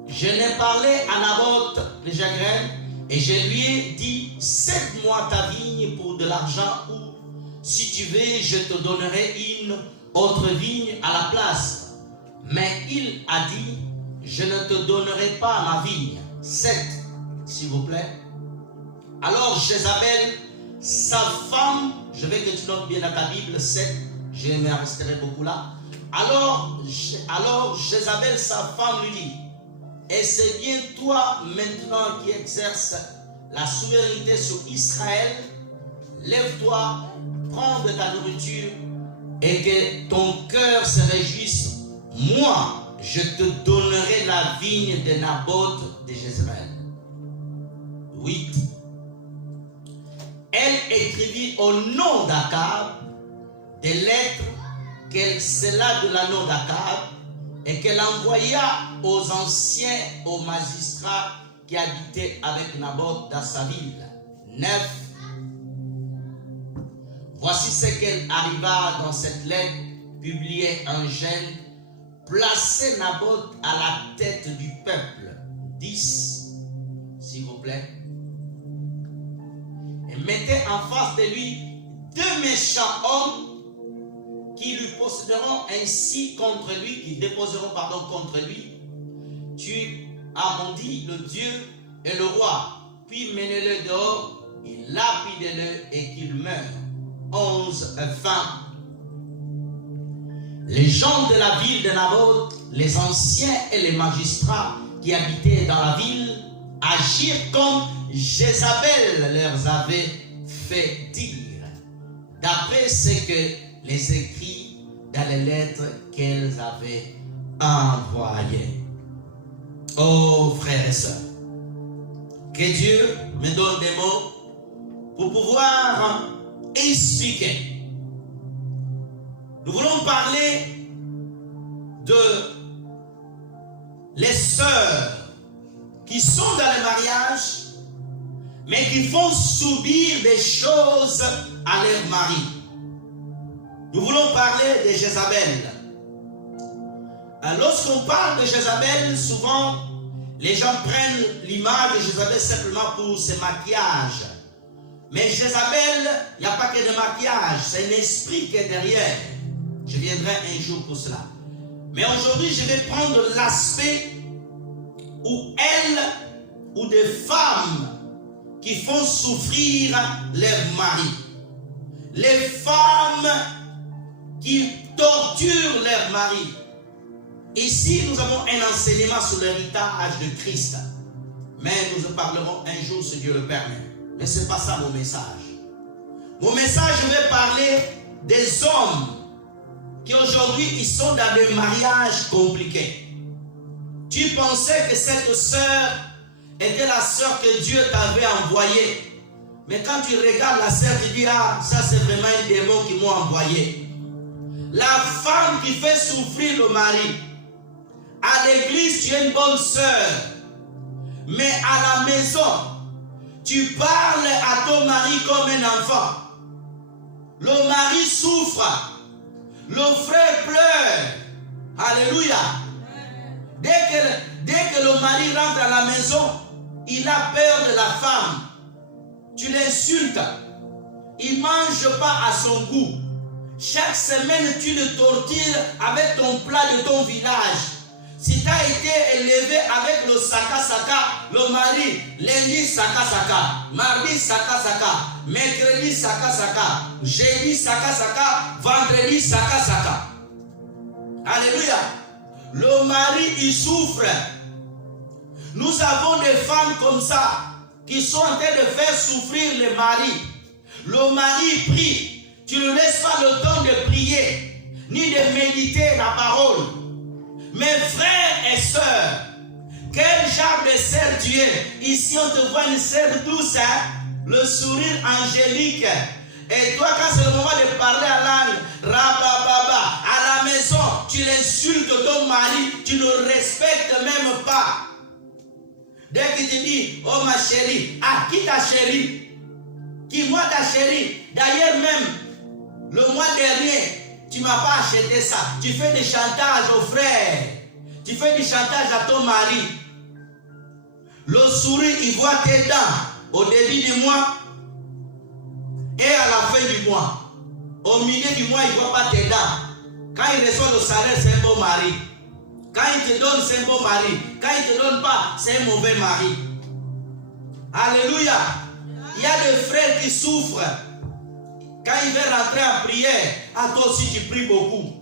je n'ai parlé à Naboth le Jezreel et je lui ai dit, cède-moi ta vigne pour de l'argent ou, si tu veux, je te donnerai une autre vigne à la place. Mais il a dit, je ne te donnerai pas ma vigne. 7, s'il vous plaît. Alors Jézabel, sa femme, je veux que tu notes bien dans ta Bible, 7, je me resterai beaucoup là. Alors Jézabel, sa femme, lui dit, et c'est bien toi maintenant qui exerces la souveraineté sur Israël, lève-toi, prends de ta nourriture et que ton cœur se réjouisse. Moi, je te donnerai la vigne de Naboth de Jezreel. 8. Elle écrivit au nom d'Akab des lettres qu'elle scella de la nom d'Akab et qu'elle envoya aux anciens, aux magistrats qui habitaient avec Naboth dans sa ville. 9. Voici ce qu'elle arriva dans cette lettre, publiée en gêne, placer Naboth à la tête du peuple. 10, s'il vous plaît. Et mettez en face de lui 2 méchants hommes qui lui posséderont ainsi contre lui, qui déposeront contre lui. Tu as maudit le Dieu et le roi, puis menez-le dehors, et lapidez-le et qu'il meure. 11 fin. Les gens de la ville de Naboth, les anciens et les magistrats qui habitaient dans la ville, agirent comme Jézabel leur avait fait dire, d'après ce que les écrits dans les lettres qu'elles avaient envoyées. Oh frères et sœurs, que Dieu me donne des mots pour pouvoir expliquer. Nous voulons parler de les sœurs qui sont dans le mariage, mais qui font subir des choses à leur mari. Nous voulons parler de Jézabel. Lorsqu'on parle de Jézabel, souvent, les gens prennent l'image de Jézabel simplement pour ce maquillage. Mais Jézabel, il n'y a pas que de maquillage, c'est un esprit qui est derrière. Je viendrai un jour pour cela. Mais aujourd'hui, je vais prendre l'aspect où elles, ou des femmes qui font souffrir leur mari. Les femmes qui torturent leur mari. Ici, nous avons un enseignement sur l'héritage de Christ. Mais nous en parlerons un jour si Dieu le permet. Mais ce n'est pas ça mon message. Mon message, je vais parler des hommes qui aujourd'hui, ils sont dans des mariages compliqués. Tu pensais que cette sœur était la sœur que Dieu t'avait envoyée. Mais quand tu regardes la sœur, tu dis, ah, ça c'est vraiment un démon qui m'a envoyé. La femme qui fait souffrir le mari. À l'église, tu es une bonne sœur. Mais à la maison, tu parles à ton mari comme un enfant. Le mari souffre. Le frère pleure. Alléluia. Dès que le mari rentre à la maison, il a peur de la femme. Tu l'insultes. Il ne mange pas à son goût. Chaque semaine, tu le tortures avec ton plat de ton village. Si tu as été élevé avec le saka-saka, le mari, lundi saka-saka, mardi saka-saka, mercredi saka-saka, jeudi saka-saka, vendredi saka-saka. Alléluia. Le mari, il souffre. Nous avons des femmes comme ça qui sont en train de faire souffrir le mari. Le mari prie. Tu ne laisses pas le temps de prier, ni de méditer la parole. Mes frères et sœurs, quel genre de sœur tu es? Ici, on te voit une sœur douce, hein? Le sourire angélique. Et toi, quand c'est le moment de parler à langue, rabababa, à la maison, tu tu l'insultes ton mari, tu ne respectes même pas. Dès qu'il te dit, oh ma chérie, ah, qui ta chérie? Qui moi ta chérie? D'ailleurs même, le mois dernier, tu ne m'as pas acheté ça. Tu fais des chantages aux frères. Tu fais du chantage à ton mari. Le souris, il voit tes dents au début du mois et à la fin du mois. Au milieu du mois, il ne voit pas tes dents. Quand il reçoit le salaire, c'est un bon mari. Quand il te donne, c'est un bon mari. Quand il ne te donne pas, c'est un mauvais mari. Alléluia. Il y a des frères qui souffrent. Quand il veut rentrer en prière, à toi aussi tu pries beaucoup.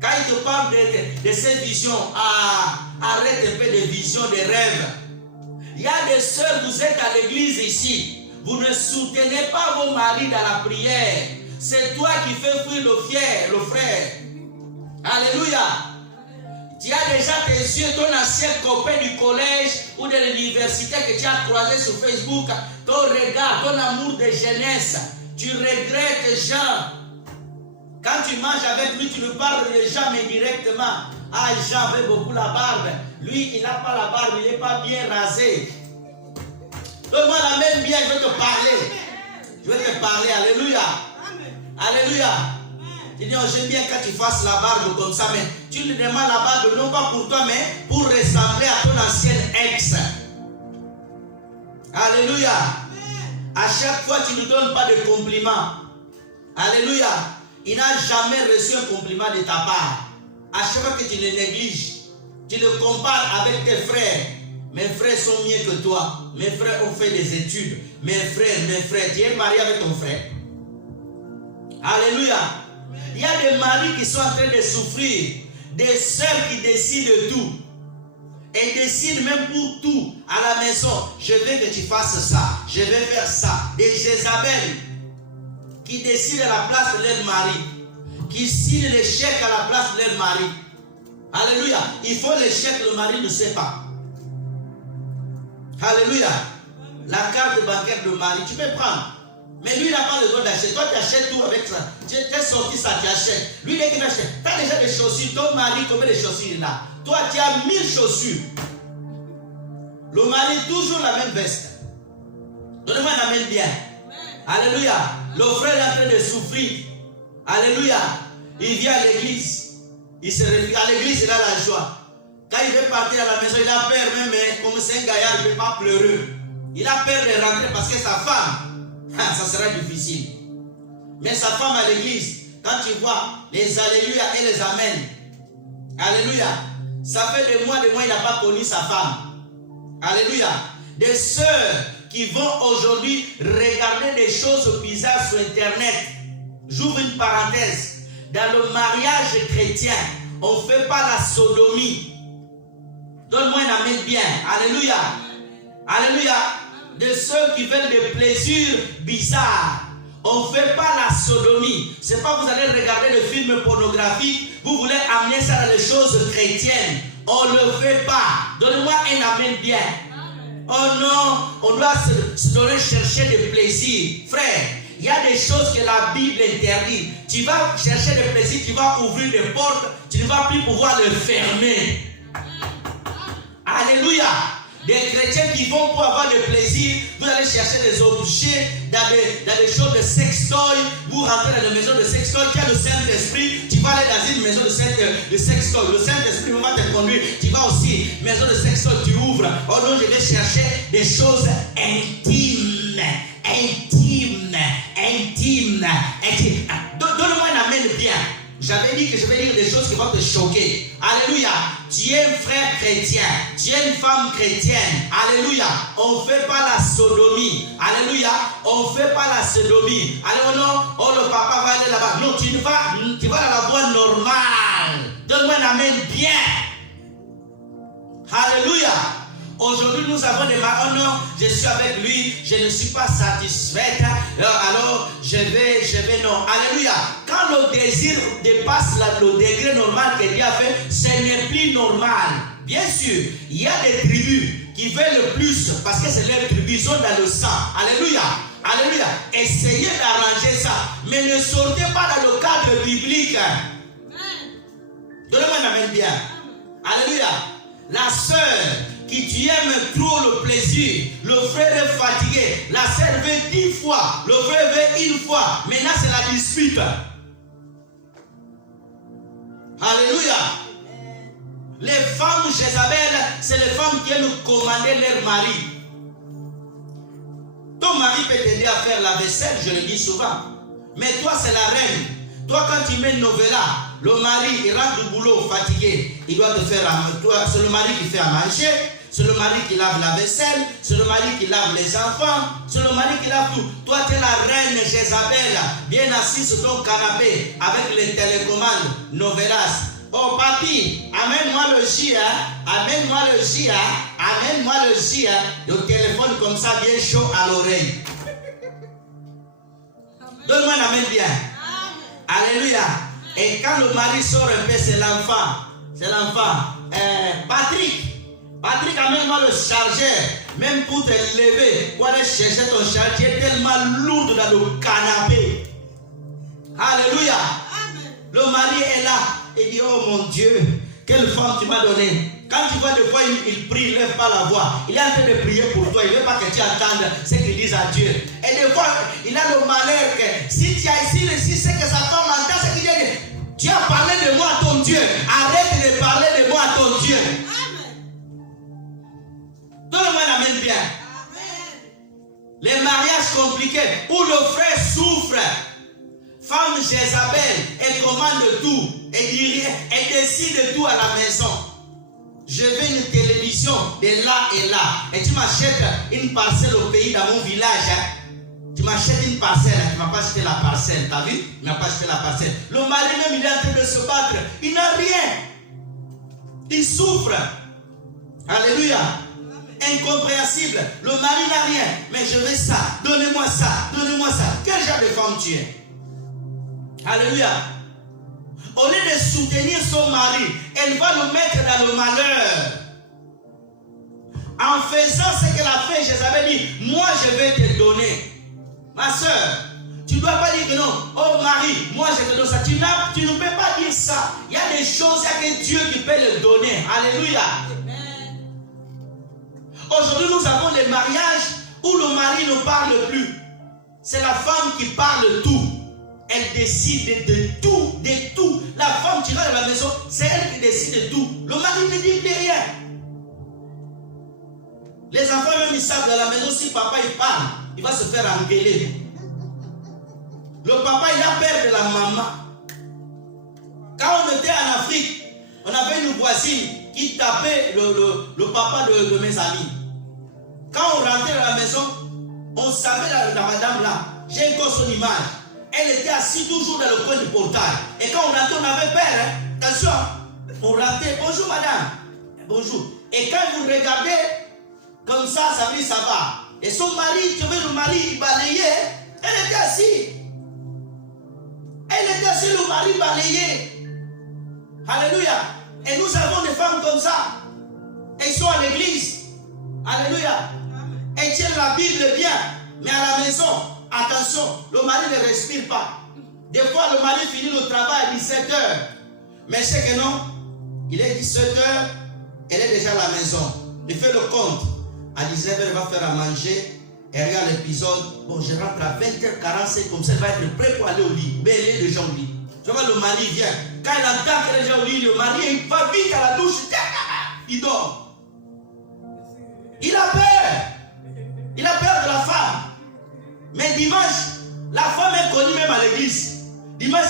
Quand il te parle de ces visions, arrête un peu de visions, de rêves. Il y a des sœurs, vous êtes à l'église ici. Vous ne soutenez pas vos maris dans la prière. C'est toi qui fais fuir le frère. Alléluia. Tu as déjà tes yeux, ton ancien copain du collège ou de l'université que tu as croisé sur Facebook, ton regard, ton amour de jeunesse. Tu regrettes Jean. Quand tu manges avec lui, tu ne parles de Jean, mais directement. Ah, Jean avait beaucoup la barbe. Lui, il n'a pas la barbe, il n'est pas bien rasé. Donne-moi la même bien, je vais te parler. Je vais te parler, alléluia. Alléluia. Tu dis, oh, j'aime bien quand tu fasses la barbe comme ça, mais tu lui demandes la barbe non pas pour toi, mais pour ressembler à ton ancienne ex. Alléluia. À chaque fois, tu ne donnes pas de compliments. Alléluia. Il n'a jamais reçu un compliment de ta part. À chaque fois que tu le négliges, tu le compares avec tes frères. Mes frères sont mieux que toi. Mes frères ont fait des études. Mes frères, tu es marié avec ton frère. Alléluia. Il y a des maris qui sont en train de souffrir. Des sœurs qui décident de tout. Et décident même pour tout à la maison. Je veux que tu fasses ça. Je vais faire ça. Des Jézabel qui décident à la place de leur mari. Qui signent les chèques à la place de leur mari. Alléluia. Il faut les chèques, le mari ne sait pas. Alléluia. La carte bancaire de mari, tu peux prendre. Mais lui, il n'a pas le droit d'acheter. Toi, tu achètes tout avec ça. Tu es sorti ça, tu achètes. Lui, dès qu'il achète, tu as déjà des chaussures. Ton mari, combien de chaussures il a? Toi, tu as 1000 chaussures. Le mari, toujours la même veste. Donnez-moi la même bien. Alléluia. Le frère est en train de souffrir. Alléluia. Il vient à l'église. Il se réfugie. À l'église, il a la joie. Quand il veut partir à la maison, il a peur même. Comme c'est un gaillard, il ne peut pas pleurer. Il a peur de rentrer parce que sa femme, ça sera difficile. Mais sa femme à l'église, quand tu vois les alléluia et les amen, alléluia, ça fait des mois, il n'a pas connu sa femme. Alléluia. Des sœurs qui vont aujourd'hui regarder des choses bizarres sur Internet. J'ouvre une parenthèse. Dans le mariage chrétien, on ne fait pas la sodomie. Donne-moi un amen bien. Alléluia. Alléluia. De ceux qui veulent des plaisirs bizarres. On ne fait pas la sodomie. Ce n'est pas que vous allez regarder des films pornographiques. Vous voulez amener ça dans les choses chrétiennes. On ne le fait pas. Donne-moi un amen bien. Oh non, on doit se donner chercher des plaisirs. Frère, il y a des choses que la Bible interdit. Tu vas chercher des plaisirs, tu vas ouvrir des portes, tu ne vas plus pouvoir les fermer. Alléluia. Des chrétiens qui vont pour avoir des plaisirs, vous allez chercher des objets dans des choses de sextoy, vous rentrez dans une maison de sextoy, qui a le Saint-Esprit, tu vas aller dans une maison de sextoy, le Saint-Esprit va te conduire, tu vas aussi, maison de sextoy, tu ouvres, oh non, je vais chercher des choses intimes. Donne-moi un amen bien. J'avais dit que je vais dire des choses qui vont te choquer. Alléluia. Tu es un frère chrétien. Tu es une femme chrétienne. Alléluia. On ne fait pas la sodomie. Alléluia. On ne fait pas la sodomie. Alléluia. Non. Oh, le papa va aller là-bas. Non, tu vas dans la voie normale. Donne-moi un amen bien. Alléluia. Aujourd'hui, nous avons des maris. Oh non, je suis avec lui, je ne suis pas satisfaite. Alors, je vais, non. Alléluia. Quand le désir dépasse le degré normal que Dieu a fait, ce n'est plus normal. Bien sûr, il y a des tribus qui veulent le plus parce que c'est leur tribu, ils sont dans le sang. Alléluia. Alléluia. Essayez d'arranger ça. Mais ne sortez pas dans le cadre biblique. Donnez-moi un amen bien. Alléluia. La sœur qui tu aimes trop le plaisir, le frère est fatigué, la sœur veut 10 fois, le frère veut 1 fois. Maintenant c'est la dispute. Alléluia. Les femmes Jézabel, c'est les femmes qui aiment commander leur mari. Ton mari peut t'aider à faire la vaisselle, je le dis souvent. Mais toi, c'est la reine. Toi, quand tu mets une novella, le mari, il rentre du boulot fatigué. Il doit te faire à manger. C'est le mari qui fait à manger. C'est le mari qui lave la vaisselle. C'est le mari qui lave les enfants. C'est le mari qui lave tout. Toi, tu es la reine Jézabel, bien assise sur ton canapé avec les télécommandes novellas. Oh papi, amène-moi le jus, hein? Amène-moi le jus, hein? Amène-moi le jus, hein? Le téléphone comme ça, bien chaud à l'oreille. Donne-moi un amen bien. Alléluia. Et quand le mari sort un peu, c'est l'enfant. C'est l'enfant. Patrick, amène-moi le chargeur. Même pour te lever, pour aller chercher ton chargeur tellement lourd dans le canapé. Alléluia. Le mari est là. Il dit, oh mon Dieu, quelle femme tu m'as donnée. Quand tu vois des fois, il prie, il ne lève pas la voix. Il est en train de prier pour toi. Il ne veut pas que tu entendes ce qu'il dit à Dieu. Et des fois, il a le malheur que si tu as ici, c'est que sa femme entend ce qu'il dit. Tu as parlé de moi à ton Dieu. Arrête de parler de moi à ton Dieu. Donne-moi un amen bien. Les mariages compliqués où le frère souffre. Femme Jézabel, elle commande tout. Elle décide de tout à la maison. Je veux une télévision de là et là. Et tu m'achètes une parcelle au pays, dans mon village. Hein. Tu m'achètes une parcelle. Tu ne m'as pas acheté la parcelle. Tu as vu? Tu n'as pas acheté la parcelle. Le mari même, il est en train de se battre. Il n'a rien. Il souffre. Alléluia. Incompréhensible. Le mari n'a rien. Mais je veux ça. Donnez-moi ça. Donnez-moi ça. Quel genre de femme tu es? Alléluia. Au lieu de soutenir son mari, elle va le mettre dans le malheur. En faisant ce que la fée Jézabel dit, moi je vais te donner. Ma soeur, tu ne dois pas dire que non. Oh Marie, moi je te donne ça. Tu ne peux pas dire ça. Il y a des choses, il y a que Dieu qui peut le donner. Alléluia. Aujourd'hui nous avons des mariages où le mari ne parle plus. C'est la femme qui parle tout. Elle décide de tout, de tout. La femme qui rentre dans la maison, c'est elle qui décide de tout. Le mari ne dit plus rien. Les enfants même ils savent dans la maison, si papa il parle, il va se faire engueuler. Le papa il a peur de la maman. Quand on était en Afrique, on avait une voisine qui tapait le papa de mes amis. Quand on rentrait dans la maison, on savait la madame là, j'ai encore son image. Elle était assise toujours dans le coin du portail. Et quand on rentrait, on avait peur. Hein? Attention, on rentrait. Bonjour madame. Bonjour. Et quand vous regardez, comme ça veut dire ça va. Et son mari, tu veux le mari, il balayait. Elle était assise. Elle était assise, le mari balayait. Alléluia. Et nous avons des femmes comme ça. Elles sont à l'église. Alléluia. Elles tiennent la Bible bien. Mais à la maison, attention, le mari ne respire pas. Des fois, le mari finit le travail à 17h. Mais c'est que non, il est 17h, elle est déjà à la maison. Il fait le compte. À 19h, elle va faire à manger. Elle regarde l'épisode. Bon, je rentre à 20h45, comme ça, elle va être prêt pour aller au lit. Mais elle est déjà au lit. Tu vois, le mari vient. Quand il entend qu'elle est déjà au lit, le mari, il va vite à la douche. Il dort. Il a peur. Il a peur de la femme. Mais dimanche, la femme est connue même à l'église. Dimanche,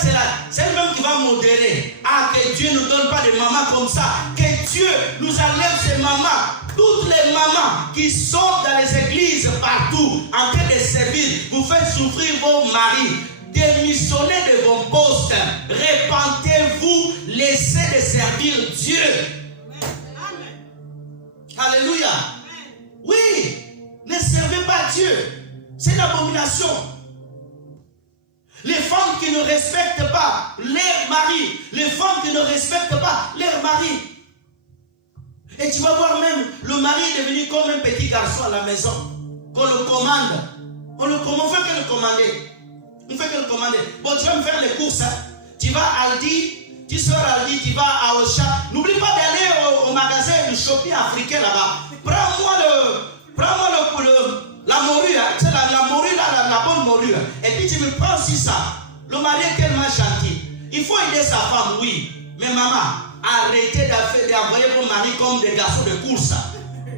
c'est elle-même qui va modérer. Ah, que Dieu ne nous donne pas de mamans comme ça. Que Dieu nous enlève ces mamans. Toutes les mamans qui sont dans les églises partout, en train de servir, vous faites souffrir vos maris. Démissionnez de vos postes. Répentez-vous. Laissez de servir Dieu. Amen. Alléluia. Amen. Oui. Ne servez pas Dieu. C'est l'abomination. Les femmes qui ne respectent pas leur mari. Les femmes qui ne respectent pas leur mari. Et tu vas voir même, le mari est devenu comme un petit garçon à la maison. Qu'on le commande. On fait que le commander. On fait que le commander. Bon, tu vas me faire les courses. Hein. Tu vas à Aldi, Tu sors à lui, tu vas à Ocha. N'oublie pas d'aller au magasin du shopping africain là-bas. Prends-moi la morue, hein. C'est la morue là, la bonne morue. Et puis tu me prends aussi ça. Le mari est tellement gentil. Il faut aider sa femme, oui. Mais maman, arrêtez d'envoyer vos maris comme des garçons de course.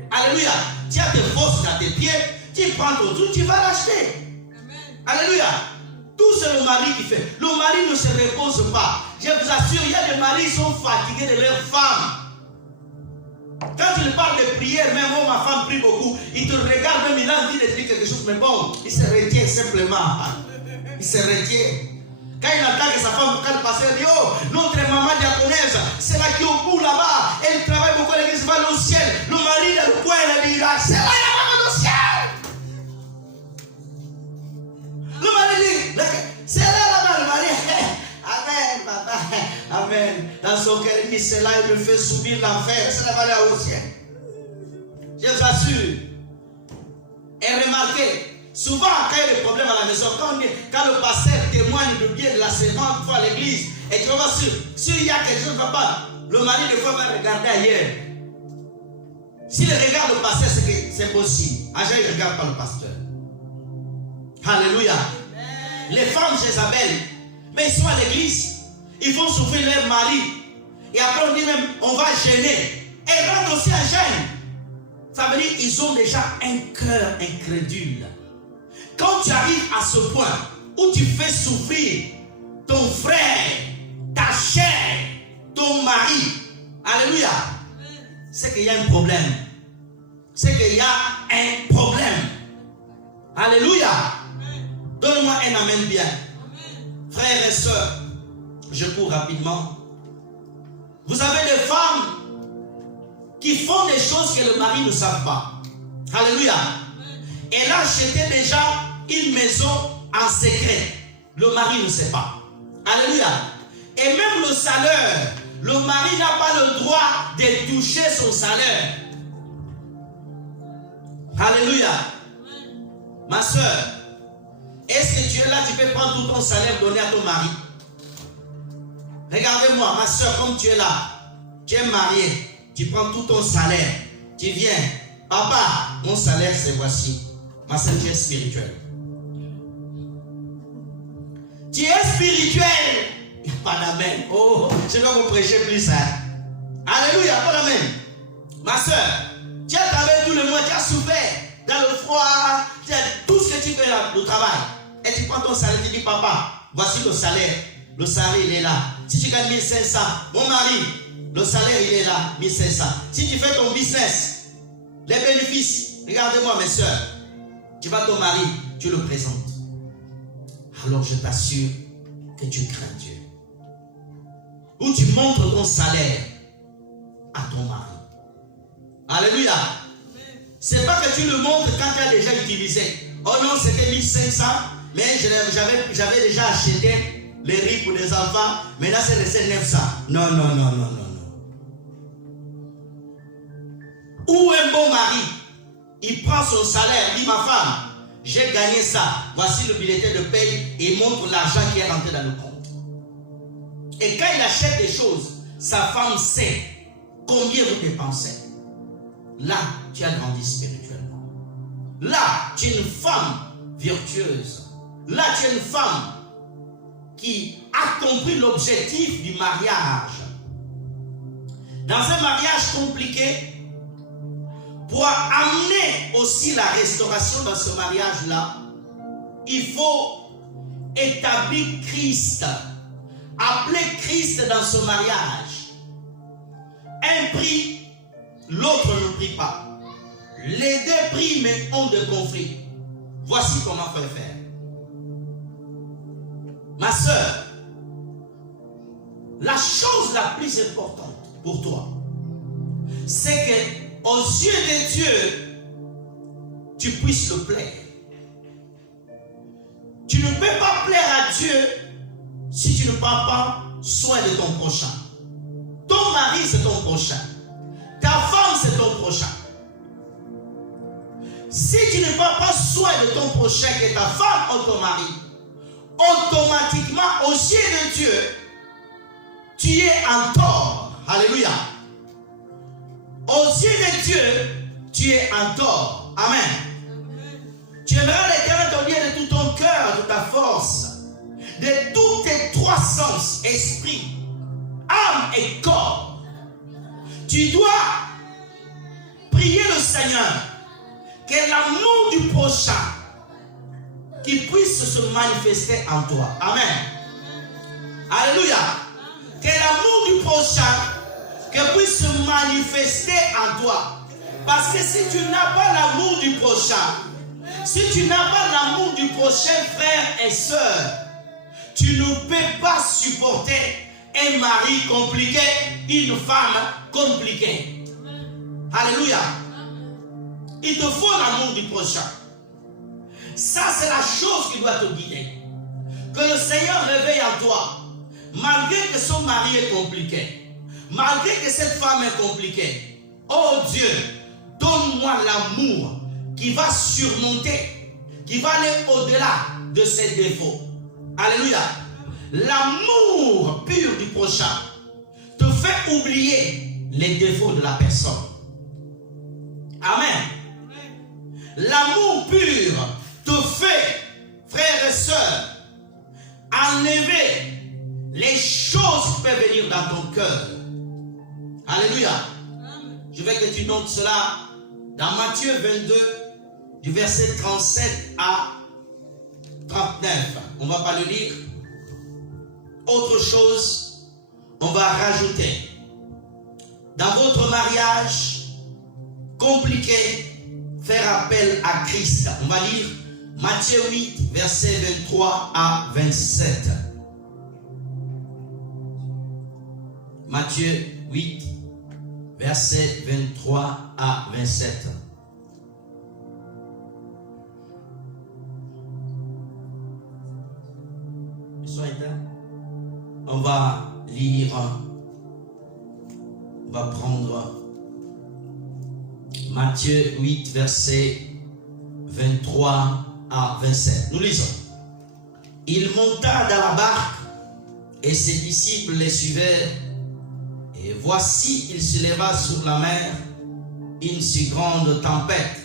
Alléluia. Tu as des fosses dans tes pieds, tu prends ton truc, tu vas l'acheter. Alléluia. Tout c'est le mari qui fait. Le mari ne se repose pas. Je vous assure, il y a des maris qui sont fatigués de leur femme. Quand tu lui parles de prière, même moi, ma femme prie beaucoup, il te regarde, même il a envie de dire quelque chose, mais bon, il se retient simplement. Il se retient. Quand il entend que sa femme, quand le pasteur dit, oh, notre maman diaconesse, c'est là qui est au bout là-bas, elle travaille beaucoup à l'église, va au ciel. Le mari dans le coin, il a dit, c'est là la maman au ciel. Le mari dit, c'est là là-bas, le mari. Amen, papa. Amen. Dans son cœur, il dit, c'est là, il me fait subir l'enfer. C'est là-bas là au ciel. Je vous assure. Et remarquez, souvent, quand il y a des problèmes à la maison, quand le pasteur témoigne de bien de la séance fois à l'église, et tu vas voir s'il y a quelque chose qui ne va pas, le mari de fois va regarder ailleurs. S'il regarde le pasteur, c'est que c'est possible. Aja, il ne regarde pas le pasteur. Alléluia. Les femmes Jézabel, mais ils sont à l'église, ils font souffrir leur mari. Et après on dit même, on va gêner. Elles rentrent aussi à gêne. Ça veut dire qu'ils ont déjà un cœur incrédule. Quand tu arrives à ce point où tu fais souffrir ton frère, ta chair, ton mari, alléluia, c'est qu'il y a un problème. C'est qu'il y a un problème. Alléluia. Donne-moi un amen bien. Frères et sœurs, je cours rapidement. Vous avez des femmes qui font des choses que le mari ne savent pas. Alléluia. Elle a acheté déjà une maison en secret. Le mari ne sait pas. Alléluia. Et même le salaire, le mari n'a pas le droit de toucher son salaire. Alléluia. Ma soeur, est-ce que tu es là, tu peux prendre tout ton salaire donné à ton mari? Regardez-moi, ma soeur, comme tu es là, tu es mariée, tu prends tout ton salaire, tu viens, papa, mon salaire c'est voici. Ma soeur, tu es spirituelle. Tu es spirituel. Il n'y a pas d'amen. Oh, je dois vous prêcher plus. Hein? Alléluia, pas d'amen. Ma soeur, tu as travaillé tout le mois, tu as souffert dans le froid, tu as tout ce que tu fais là, le travail. Et tu prends ton salaire, tu dis, papa, voici le salaire. Le salaire, il est là. Si tu gagnes 1500, mon mari, le salaire, il est là, 1500. Si tu fais ton business, les bénéfices, regardez-moi mes soeurs, tu vas ton mari, tu le présentes. Alors je t'assure que tu crains Dieu. Ou tu montres ton salaire à ton mari. Alléluia. C'est pas que tu le montres quand tu as déjà utilisé. Oh non, c'était 1500, mais j'avais déjà acheté les riz pour des enfants. Maintenant c'est resté 900. Non, non, non, non, non, non. Ou un bon mari, il prend son salaire, dit ma femme, j'ai gagné ça, voici le bulletin de paye, et il montre l'argent qui est rentré dans le compte. Et quand il achète des choses, sa femme sait combien vous dépensez. Là, tu as grandi spirituellement. Là, tu es une femme vertueuse. Là, tu es une femme qui a compris l'objectif du mariage. Dans un mariage compliqué, pour amener aussi la restauration dans ce mariage-là, il faut établir Christ. Appeler Christ dans ce mariage. Un prie, l'autre ne prie pas. Les deux prient mais ont de conflits. Voici comment il faut faire. Ma soeur, la chose la plus importante pour toi, c'est que aux yeux de Dieu, tu puisses le plaire. Tu ne peux pas plaire à Dieu si tu ne prends pas soin de ton prochain. Ton mari, c'est ton prochain. Ta femme, c'est ton prochain. Si tu ne prends pas soin de ton prochain, que ta femme ou ton mari, automatiquement, aux yeux de Dieu, tu es en tort. Alléluia. Aux yeux de Dieu, tu es en tort. Amen. Tu aimeras l'Éternel ton Dieu de tout ton cœur, de ta force, de tous tes trois sens, esprit, âme et corps. Tu dois prier le Seigneur que l'amour du prochain qui puisse se manifester en toi. Amen. Alléluia. Que l'amour du prochain que puisse se manifester en toi. Parce que si tu n'as pas l'amour du prochain, si tu n'as pas l'amour du prochain frère et sœur, tu ne peux pas supporter un mari compliqué, une femme compliquée. Alléluia. Il te faut l'amour du prochain. Ça, c'est la chose qui doit te guider. Que le Seigneur réveille en toi, malgré que son mari est compliqué, malgré que cette femme est compliquée. Oh Dieu, donne-moi l'amour qui va surmonter, qui va aller au-delà de ses défauts. Alléluia. L'amour pur du prochain te fait oublier les défauts de la personne. Amen. L'amour pur te fait, frères et sœurs, enlever les choses qui peuvent venir dans ton cœur. Alléluia. Je veux que tu notes cela dans Matthieu 22, du verset 37 à 39. On ne va pas le lire. Autre chose, on va rajouter. Dans votre mariage compliqué, faire appel à Christ. On va lire Matthieu 8, verset 23 à 27. Matthieu 8, verset 23 à 27. Ils sont éteints. On va lire, on va prendre Matthieu 8, verset 23 à 27. Nous lisons. Il monta dans la barque et ses disciples les suivaient. Et voici, il se leva sur la mer une si grande tempête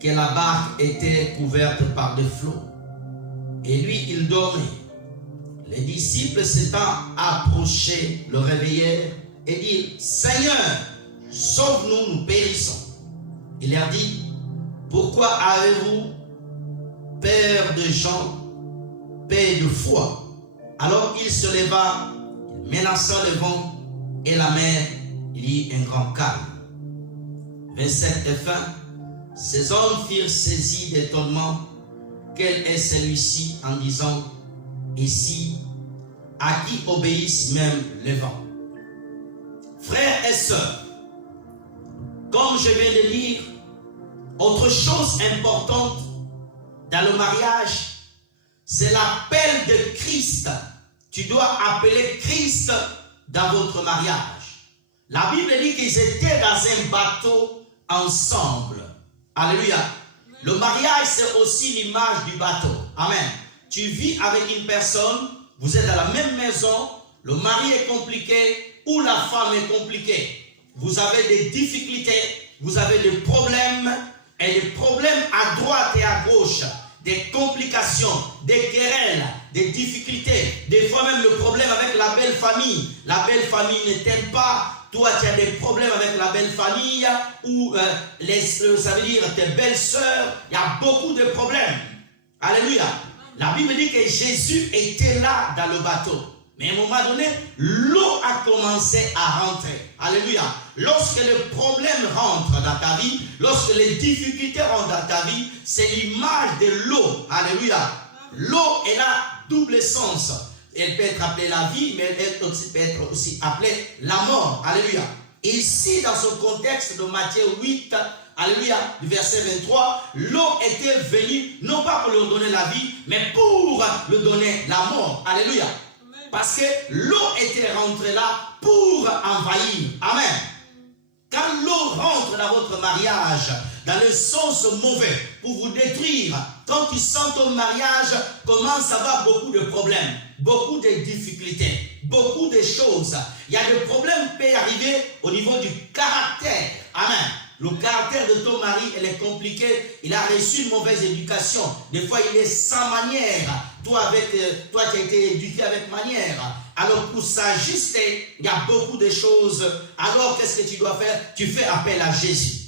que la barque était couverte par des flots. Et lui, il dormait. Les disciples s'étant approchés, le réveillèrent et dirent, Seigneur, sauve-nous, nous périssons. Il leur dit, pourquoi avez-vous peur de gens, peur de foi? Alors il se leva, il menaça le vent et la mer, il y eut un grand calme. 27 et fin, ces hommes firent saisis d'étonnement. Quel est celui-ci en disant, ici, à qui obéissent même les vents? Frères et sœurs, comme je viens de dire, autre chose importante dans le mariage, c'est l'appel de Christ. Tu dois appeler Christ dans votre mariage. La Bible dit qu'ils étaient dans un bateau ensemble. Alléluia. Le mariage, c'est aussi l'image du bateau. Amen. Tu vis avec une personne, vous êtes dans la même maison, le mari est compliqué ou la femme est compliquée. Vous avez des difficultés, vous avez des problèmes, et des problèmes à droite et à gauche, des complications, des querelles, des difficultés, des fois même le problème avec la belle famille. La belle famille ne t'aime pas, toi tu as des problèmes avec la belle famille, ou ça veut dire tes belles sœurs, il y a beaucoup de problèmes. Alléluia. La Bible dit que Jésus était là dans le bateau. Mais à un moment donné, l'eau a commencé à rentrer. Alléluia. Lorsque le problème rentre dans ta vie, lorsque les difficultés rentrent dans ta vie, c'est l'image de l'eau. Alléluia. L'eau, elle a double sens. Elle peut être appelée la vie, mais elle peut être aussi appelée la mort. Alléluia. Et ici, dans ce contexte de Matthieu 8, alléluia, du verset 23, l'eau était venue, non pas pour lui donner la vie, mais pour lui donner la mort. Alléluia. Parce que l'eau était rentrée là pour envahir. Amen. Quand l'eau rentre dans votre mariage, dans le sens mauvais, pour vous détruire, quand tu sens ton mariage commence à avoir beaucoup de problèmes, beaucoup de difficultés. beaucoup de choses. Il y a des problèmes qui peuvent arriver au niveau du caractère. Amen. Le caractère de ton mari, elle est compliquée. Il a reçu une mauvaise éducation. Des fois, il est sans manière. Toi, tu as été éduqué avec manière. Alors, pour s'ajuster, il y a beaucoup de choses. Alors, qu'est-ce que tu dois faire? Tu fais appel à Jésus.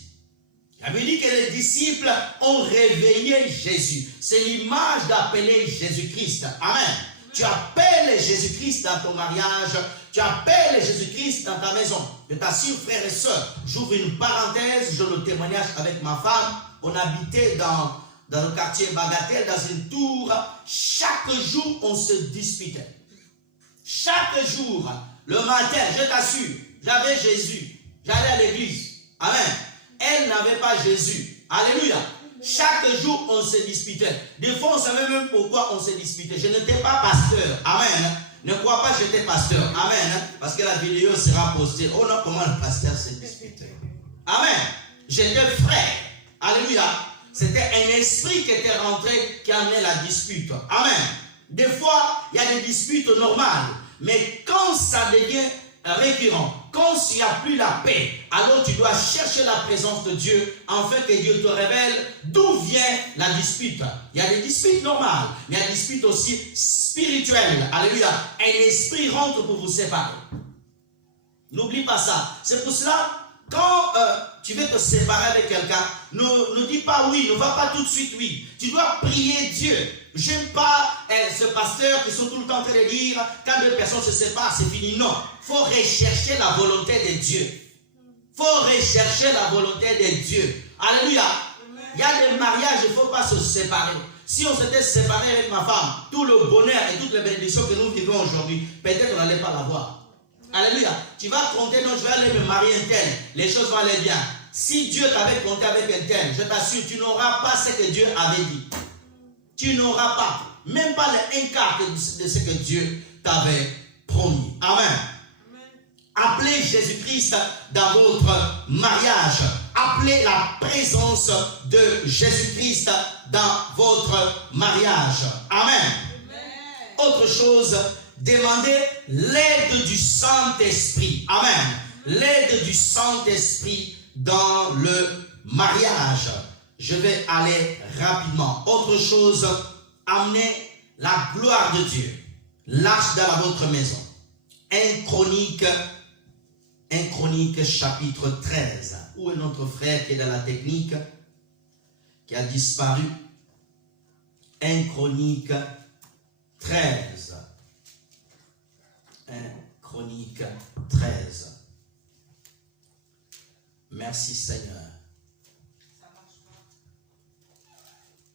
Ça veut dire que les disciples ont réveillé Jésus. C'est l'image d'appeler Jésus-Christ. Amen. Tu appelles Jésus-Christ dans ton mariage. Tu appelles Jésus-Christ dans ta maison. Je t'assure, frères et sœurs, j'ouvre une parenthèse, je le témoignage avec ma femme. On habitait dans le quartier Bagatelle, dans une tour. Chaque jour, on se disputait. Chaque jour, le matin, je t'assure, j'avais Jésus. J'allais à l'église. Amen. Elle n'avait pas Jésus. Alléluia. Chaque jour, on se disputait. Des fois, on ne savait même pourquoi on se disputait. Je n'étais pas pasteur. Amen. Ne crois pas que j'étais pasteur. Amen. Parce que la vidéo sera postée. Oh non, comment le pasteur se disputait. Amen. J'étais frère. Alléluia. C'était un esprit qui était rentré, qui amenait la dispute. Amen. Des fois, il y a des disputes normales. Mais quand ça devient récurrent, quand il n'y a plus la paix, alors tu dois chercher la présence de Dieu afin que Dieu te révèle d'où vient la dispute. Il y a des disputes normales, mais il y a des disputes aussi spirituelles. Alléluia. Un esprit rentre pour vous séparer. N'oublie pas ça. C'est pour cela, quand tu veux te séparer avec quelqu'un, ne dis pas oui, ne va pas tout de suite oui. Tu dois prier Dieu. J'aime pas ce pasteur qui sont tout le temps en train de dire quand deux personnes se séparent, c'est fini. Non, il faut rechercher la volonté de Dieu. Il faut rechercher la volonté de Dieu. Alléluia. Il y a des mariages, il ne faut pas se séparer. Si on s'était séparé avec ma femme, tout le bonheur et toutes les bénédictions que nous vivons aujourd'hui, peut-être on n'allait pas l'avoir. Alléluia. Tu vas compter, non, je vais aller me marier un tel. Les choses vont aller bien. Si Dieu t'avait compté avec un tel, je t'assure, tu n'auras pas ce que Dieu avait dit. Tu n'auras pas, même pas un quart de ce que Dieu t'avait promis. Amen. Appelez Jésus-Christ dans votre mariage. Appelez la présence de Jésus-Christ dans votre mariage. Amen. Autre chose, demandez l'aide du Saint-Esprit. Amen. L'aide du Saint-Esprit dans le mariage. Je vais aller rapidement. Autre chose, amenez la gloire de Dieu. L'arche dans votre maison. 1 Chronique chapitre 13. Où est notre frère qui est dans la technique, qui a disparu? 1 Chronique 13. 1 Chronique 13. Merci Seigneur.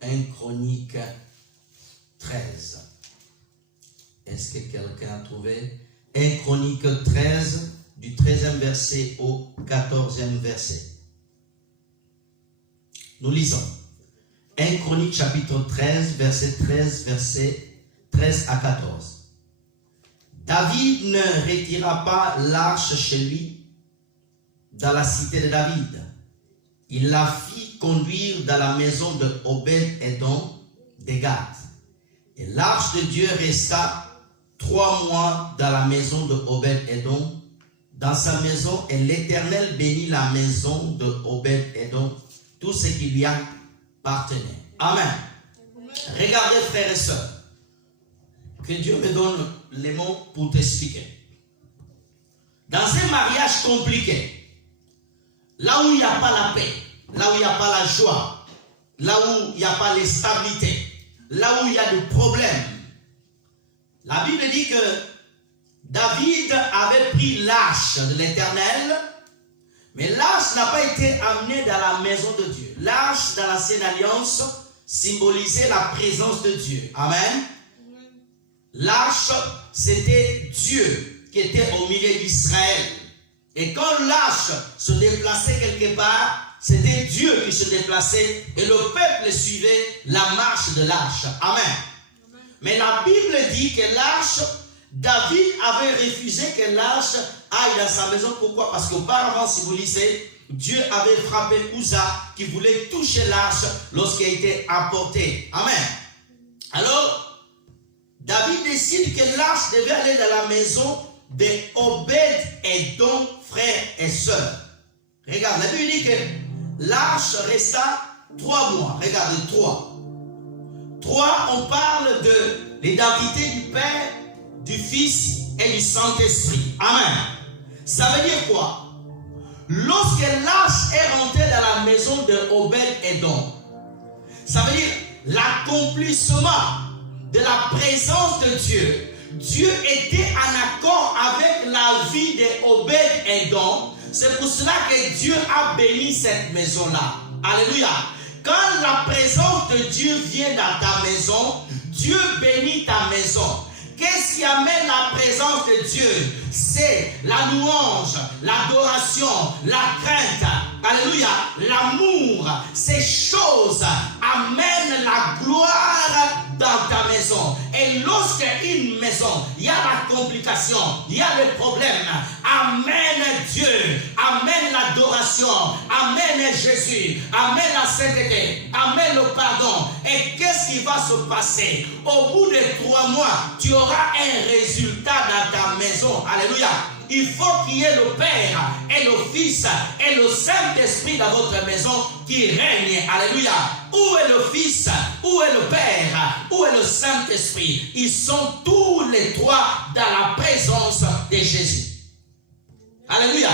1 Chronique 13. Est-ce que quelqu'un a trouvé? 1 Chronique 13, du 13e verset au 14e verset. Nous lisons. 1 Chronique chapitre 13, verset 13 à 14. David ne retira pas l'arche chez lui dans la cité de David. Il la fit conduire dans la maison de Obed-Edom de Gath. Et l'arche de Dieu resta 3 mois dans la maison de Obed-Edom, dans sa maison, et l'Éternel bénit la maison de Obed-Edom, tout ce qui lui appartenait. Amen. Regardez, frères et sœurs, que Dieu me donne les mots pour t'expliquer. Dans un mariage compliqué, là où il n'y a pas la paix, là où il n'y a pas la joie, là où il n'y a pas la stabilité, là où il y a des problèmes, la Bible dit que David avait pris l'arche de l'Éternel, mais l'arche n'a pas été amenée dans la maison de Dieu. L'arche dans l'ancienne alliance symbolisait la présence de Dieu. Amen. L'arche, c'était Dieu qui était au milieu d'Israël. Et quand l'arche se déplaçait quelque part, c'était Dieu qui se déplaçait et le peuple suivait la marche de l'arche. Amen. Mais la Bible dit que l'arche, David avait refusé que l'arche aille dans sa maison. Pourquoi? Parce qu'auparavant, si vous lisez, Dieu avait frappé Uza qui voulait toucher l'arche lorsqu'elle était apportée. Amen. Alors, David décide que l'arche devait aller dans la maison de Obed-Édom, frères et sœurs. Regarde, la Bible dit que l'arche resta 3 mois. Regarde, 3. 3, on parle de l'identité du Père, du Fils et du Saint-Esprit. Amen. Ça veut dire quoi? Lorsque l'arche est rentrée dans la maison de Obed-Édom, ça veut dire l'accomplissement de la présence de Dieu. Dieu était en accord avec la vie de Obed-Édom. C'est pour cela que Dieu a béni cette maison-là. Alléluia. Quand la présence de Dieu vient dans ta maison, Dieu bénit ta maison. Qu'est-ce qui amène la présence de Dieu? C'est la louange, l'adoration, la crainte, alléluia, l'amour. Ces choses amènent la gloire dans ta maison. Et lorsque une maison, il y a la complication, il y a le problème, amène Dieu, amène l'adoration, amène Jésus, amène la sainteté, amène le pardon. Et qu'est-ce qui va se passer? Au bout de 3 mois, tu auras un résultat dans ta maison. Alléluia. Il faut qu'il y ait le Père et le Fils et le Saint-Esprit dans votre maison qui règne. Alléluia. Où est le Fils? Où est le Père? Où est le Saint-Esprit? Ils sont tous les 3 dans la présence de Jésus. Alléluia.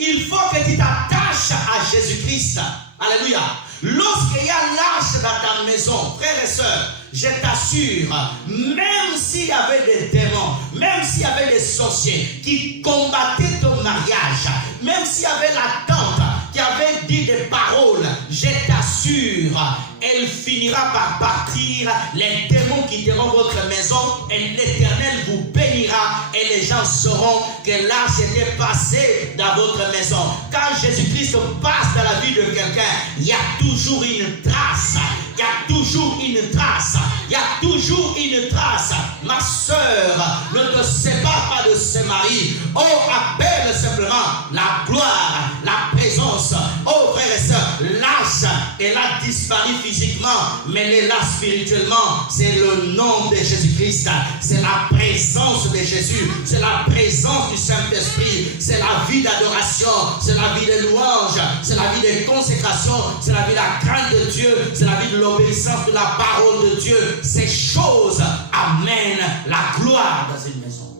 Il faut que tu t'attaches à Jésus-Christ. Alléluia. Lorsqu'il y a l'arche dans ta maison, frères et sœurs, je t'assure, même s'il y avait des démons, même s'il y avait des sorciers qui combattaient ton mariage, même s'il y avait la tante qui avait dit des paroles, je t'assure, elle finira par partir. Les démons quitteront votre maison et l'Éternel vous bénira et les gens sauront que l'arche était passée dans votre maison. Quand Jésus-Christ passe dans la vie de quelqu'un, il y a toujours une trace. Il y a toujours une trace. Il y a toujours une trace. Ma soeur, ne te sépare pas de ce mari. Oh, appelle simplement la gloire, la présence. Oh, frères et sœurs, l'arche, elle a disparu physiquement, mais elle est là spirituellement. C'est le nom de Jésus-Christ. C'est la présence de Jésus. C'est la présence du Saint-Esprit. C'est la vie d'adoration. C'est la vie de louange. C'est la vie de consécration. C'est la vie de la crainte de Dieu. C'est la vie de l'obéissance de la parole de Dieu. Ces choses amènent la gloire dans une maison.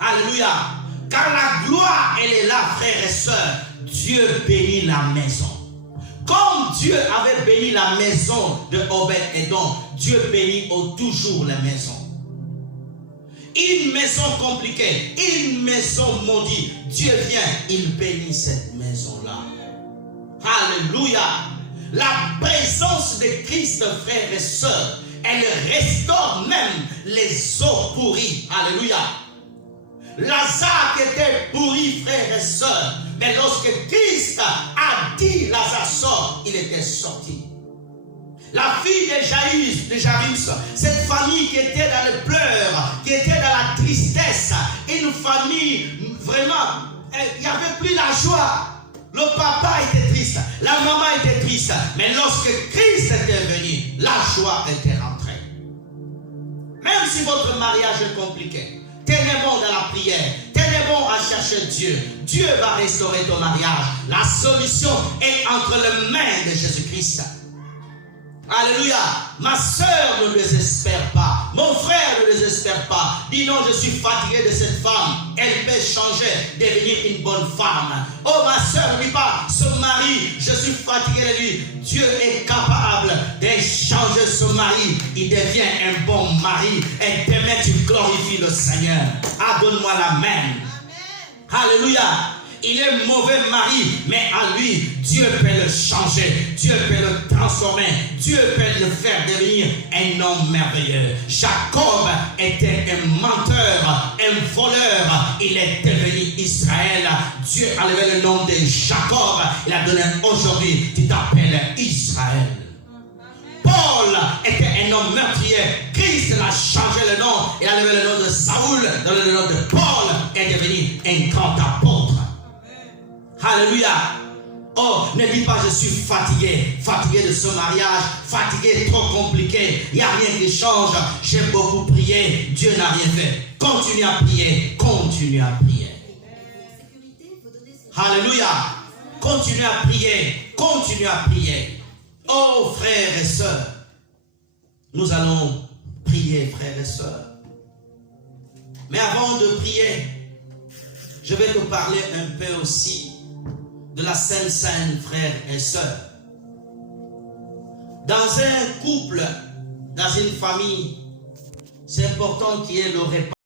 Alléluia. Car la gloire, elle est là, frères et sœurs. Dieu bénit la maison. Comme Dieu avait béni la maison de Obed-Édom, Dieu bénit toujours les maisons. Une maison compliquée, une maison maudite, Dieu vient, il bénit cette maison-là. Alléluia. La présence de Christ, frères et sœurs, elle restaure même les eaux pourries. Alléluia. Lazare qui était pourri, frères et sœurs, mais lorsque Christ a dit Lazare sort, il était sorti. La fille de Jairus, cette famille qui était dans le pleurs, qui était dans la tristesse, une famille vraiment, il n'y avait plus la joie. Le papa était triste, la maman était triste, mais lorsque Christ était venu, la joie était rentrée. Même si votre mariage est compliqué, tenez bon dans la prière, tenez bon à chercher Dieu. Dieu va restaurer ton mariage. La solution est entre les mains de Jésus-Christ. Alléluia. Ma soeur ne désespère pas. Mon frère ne désespère pas. Dis non, je suis fatigué de cette femme. Elle peut changer, devenir une bonne femme. Oh ma soeur, n'oublie pas, ce mari, je suis fatigué de lui. Dieu est capable de changer ce mari. Il devient un bon mari. Et demain tu glorifies le Seigneur. Ah, donne-moi la main. Alléluia. Il est mauvais mari, mais à lui, Dieu peut le changer, Dieu peut le transformer, Dieu peut le faire devenir un homme merveilleux. Jacob était un menteur, un voleur, il est devenu Israël. Dieu a levé le nom de Jacob, il a donné aujourd'hui, tu t'appelles Israël. Paul était un homme meurtrier. Christ a changé le nom. Il a levé le nom de Saoul, donné le nom de Paul, et est devenu un grand apôtre. Alléluia. Oh, ne dis pas je suis fatigué, fatigué de ce mariage, fatigué, trop compliqué, il n'y a rien qui change, j'ai beaucoup prié, Dieu n'a rien fait. Continue à prier, continue à prier. Alléluia. Continue à prier, continue à prier. Oh frères et sœurs, nous allons prier, frères et sœurs. Mais avant de prier, je vais te parler un peu aussi de la Sainte Seine, frères et sœurs. Dans un couple, dans une famille, c'est important qu'il y ait le repas.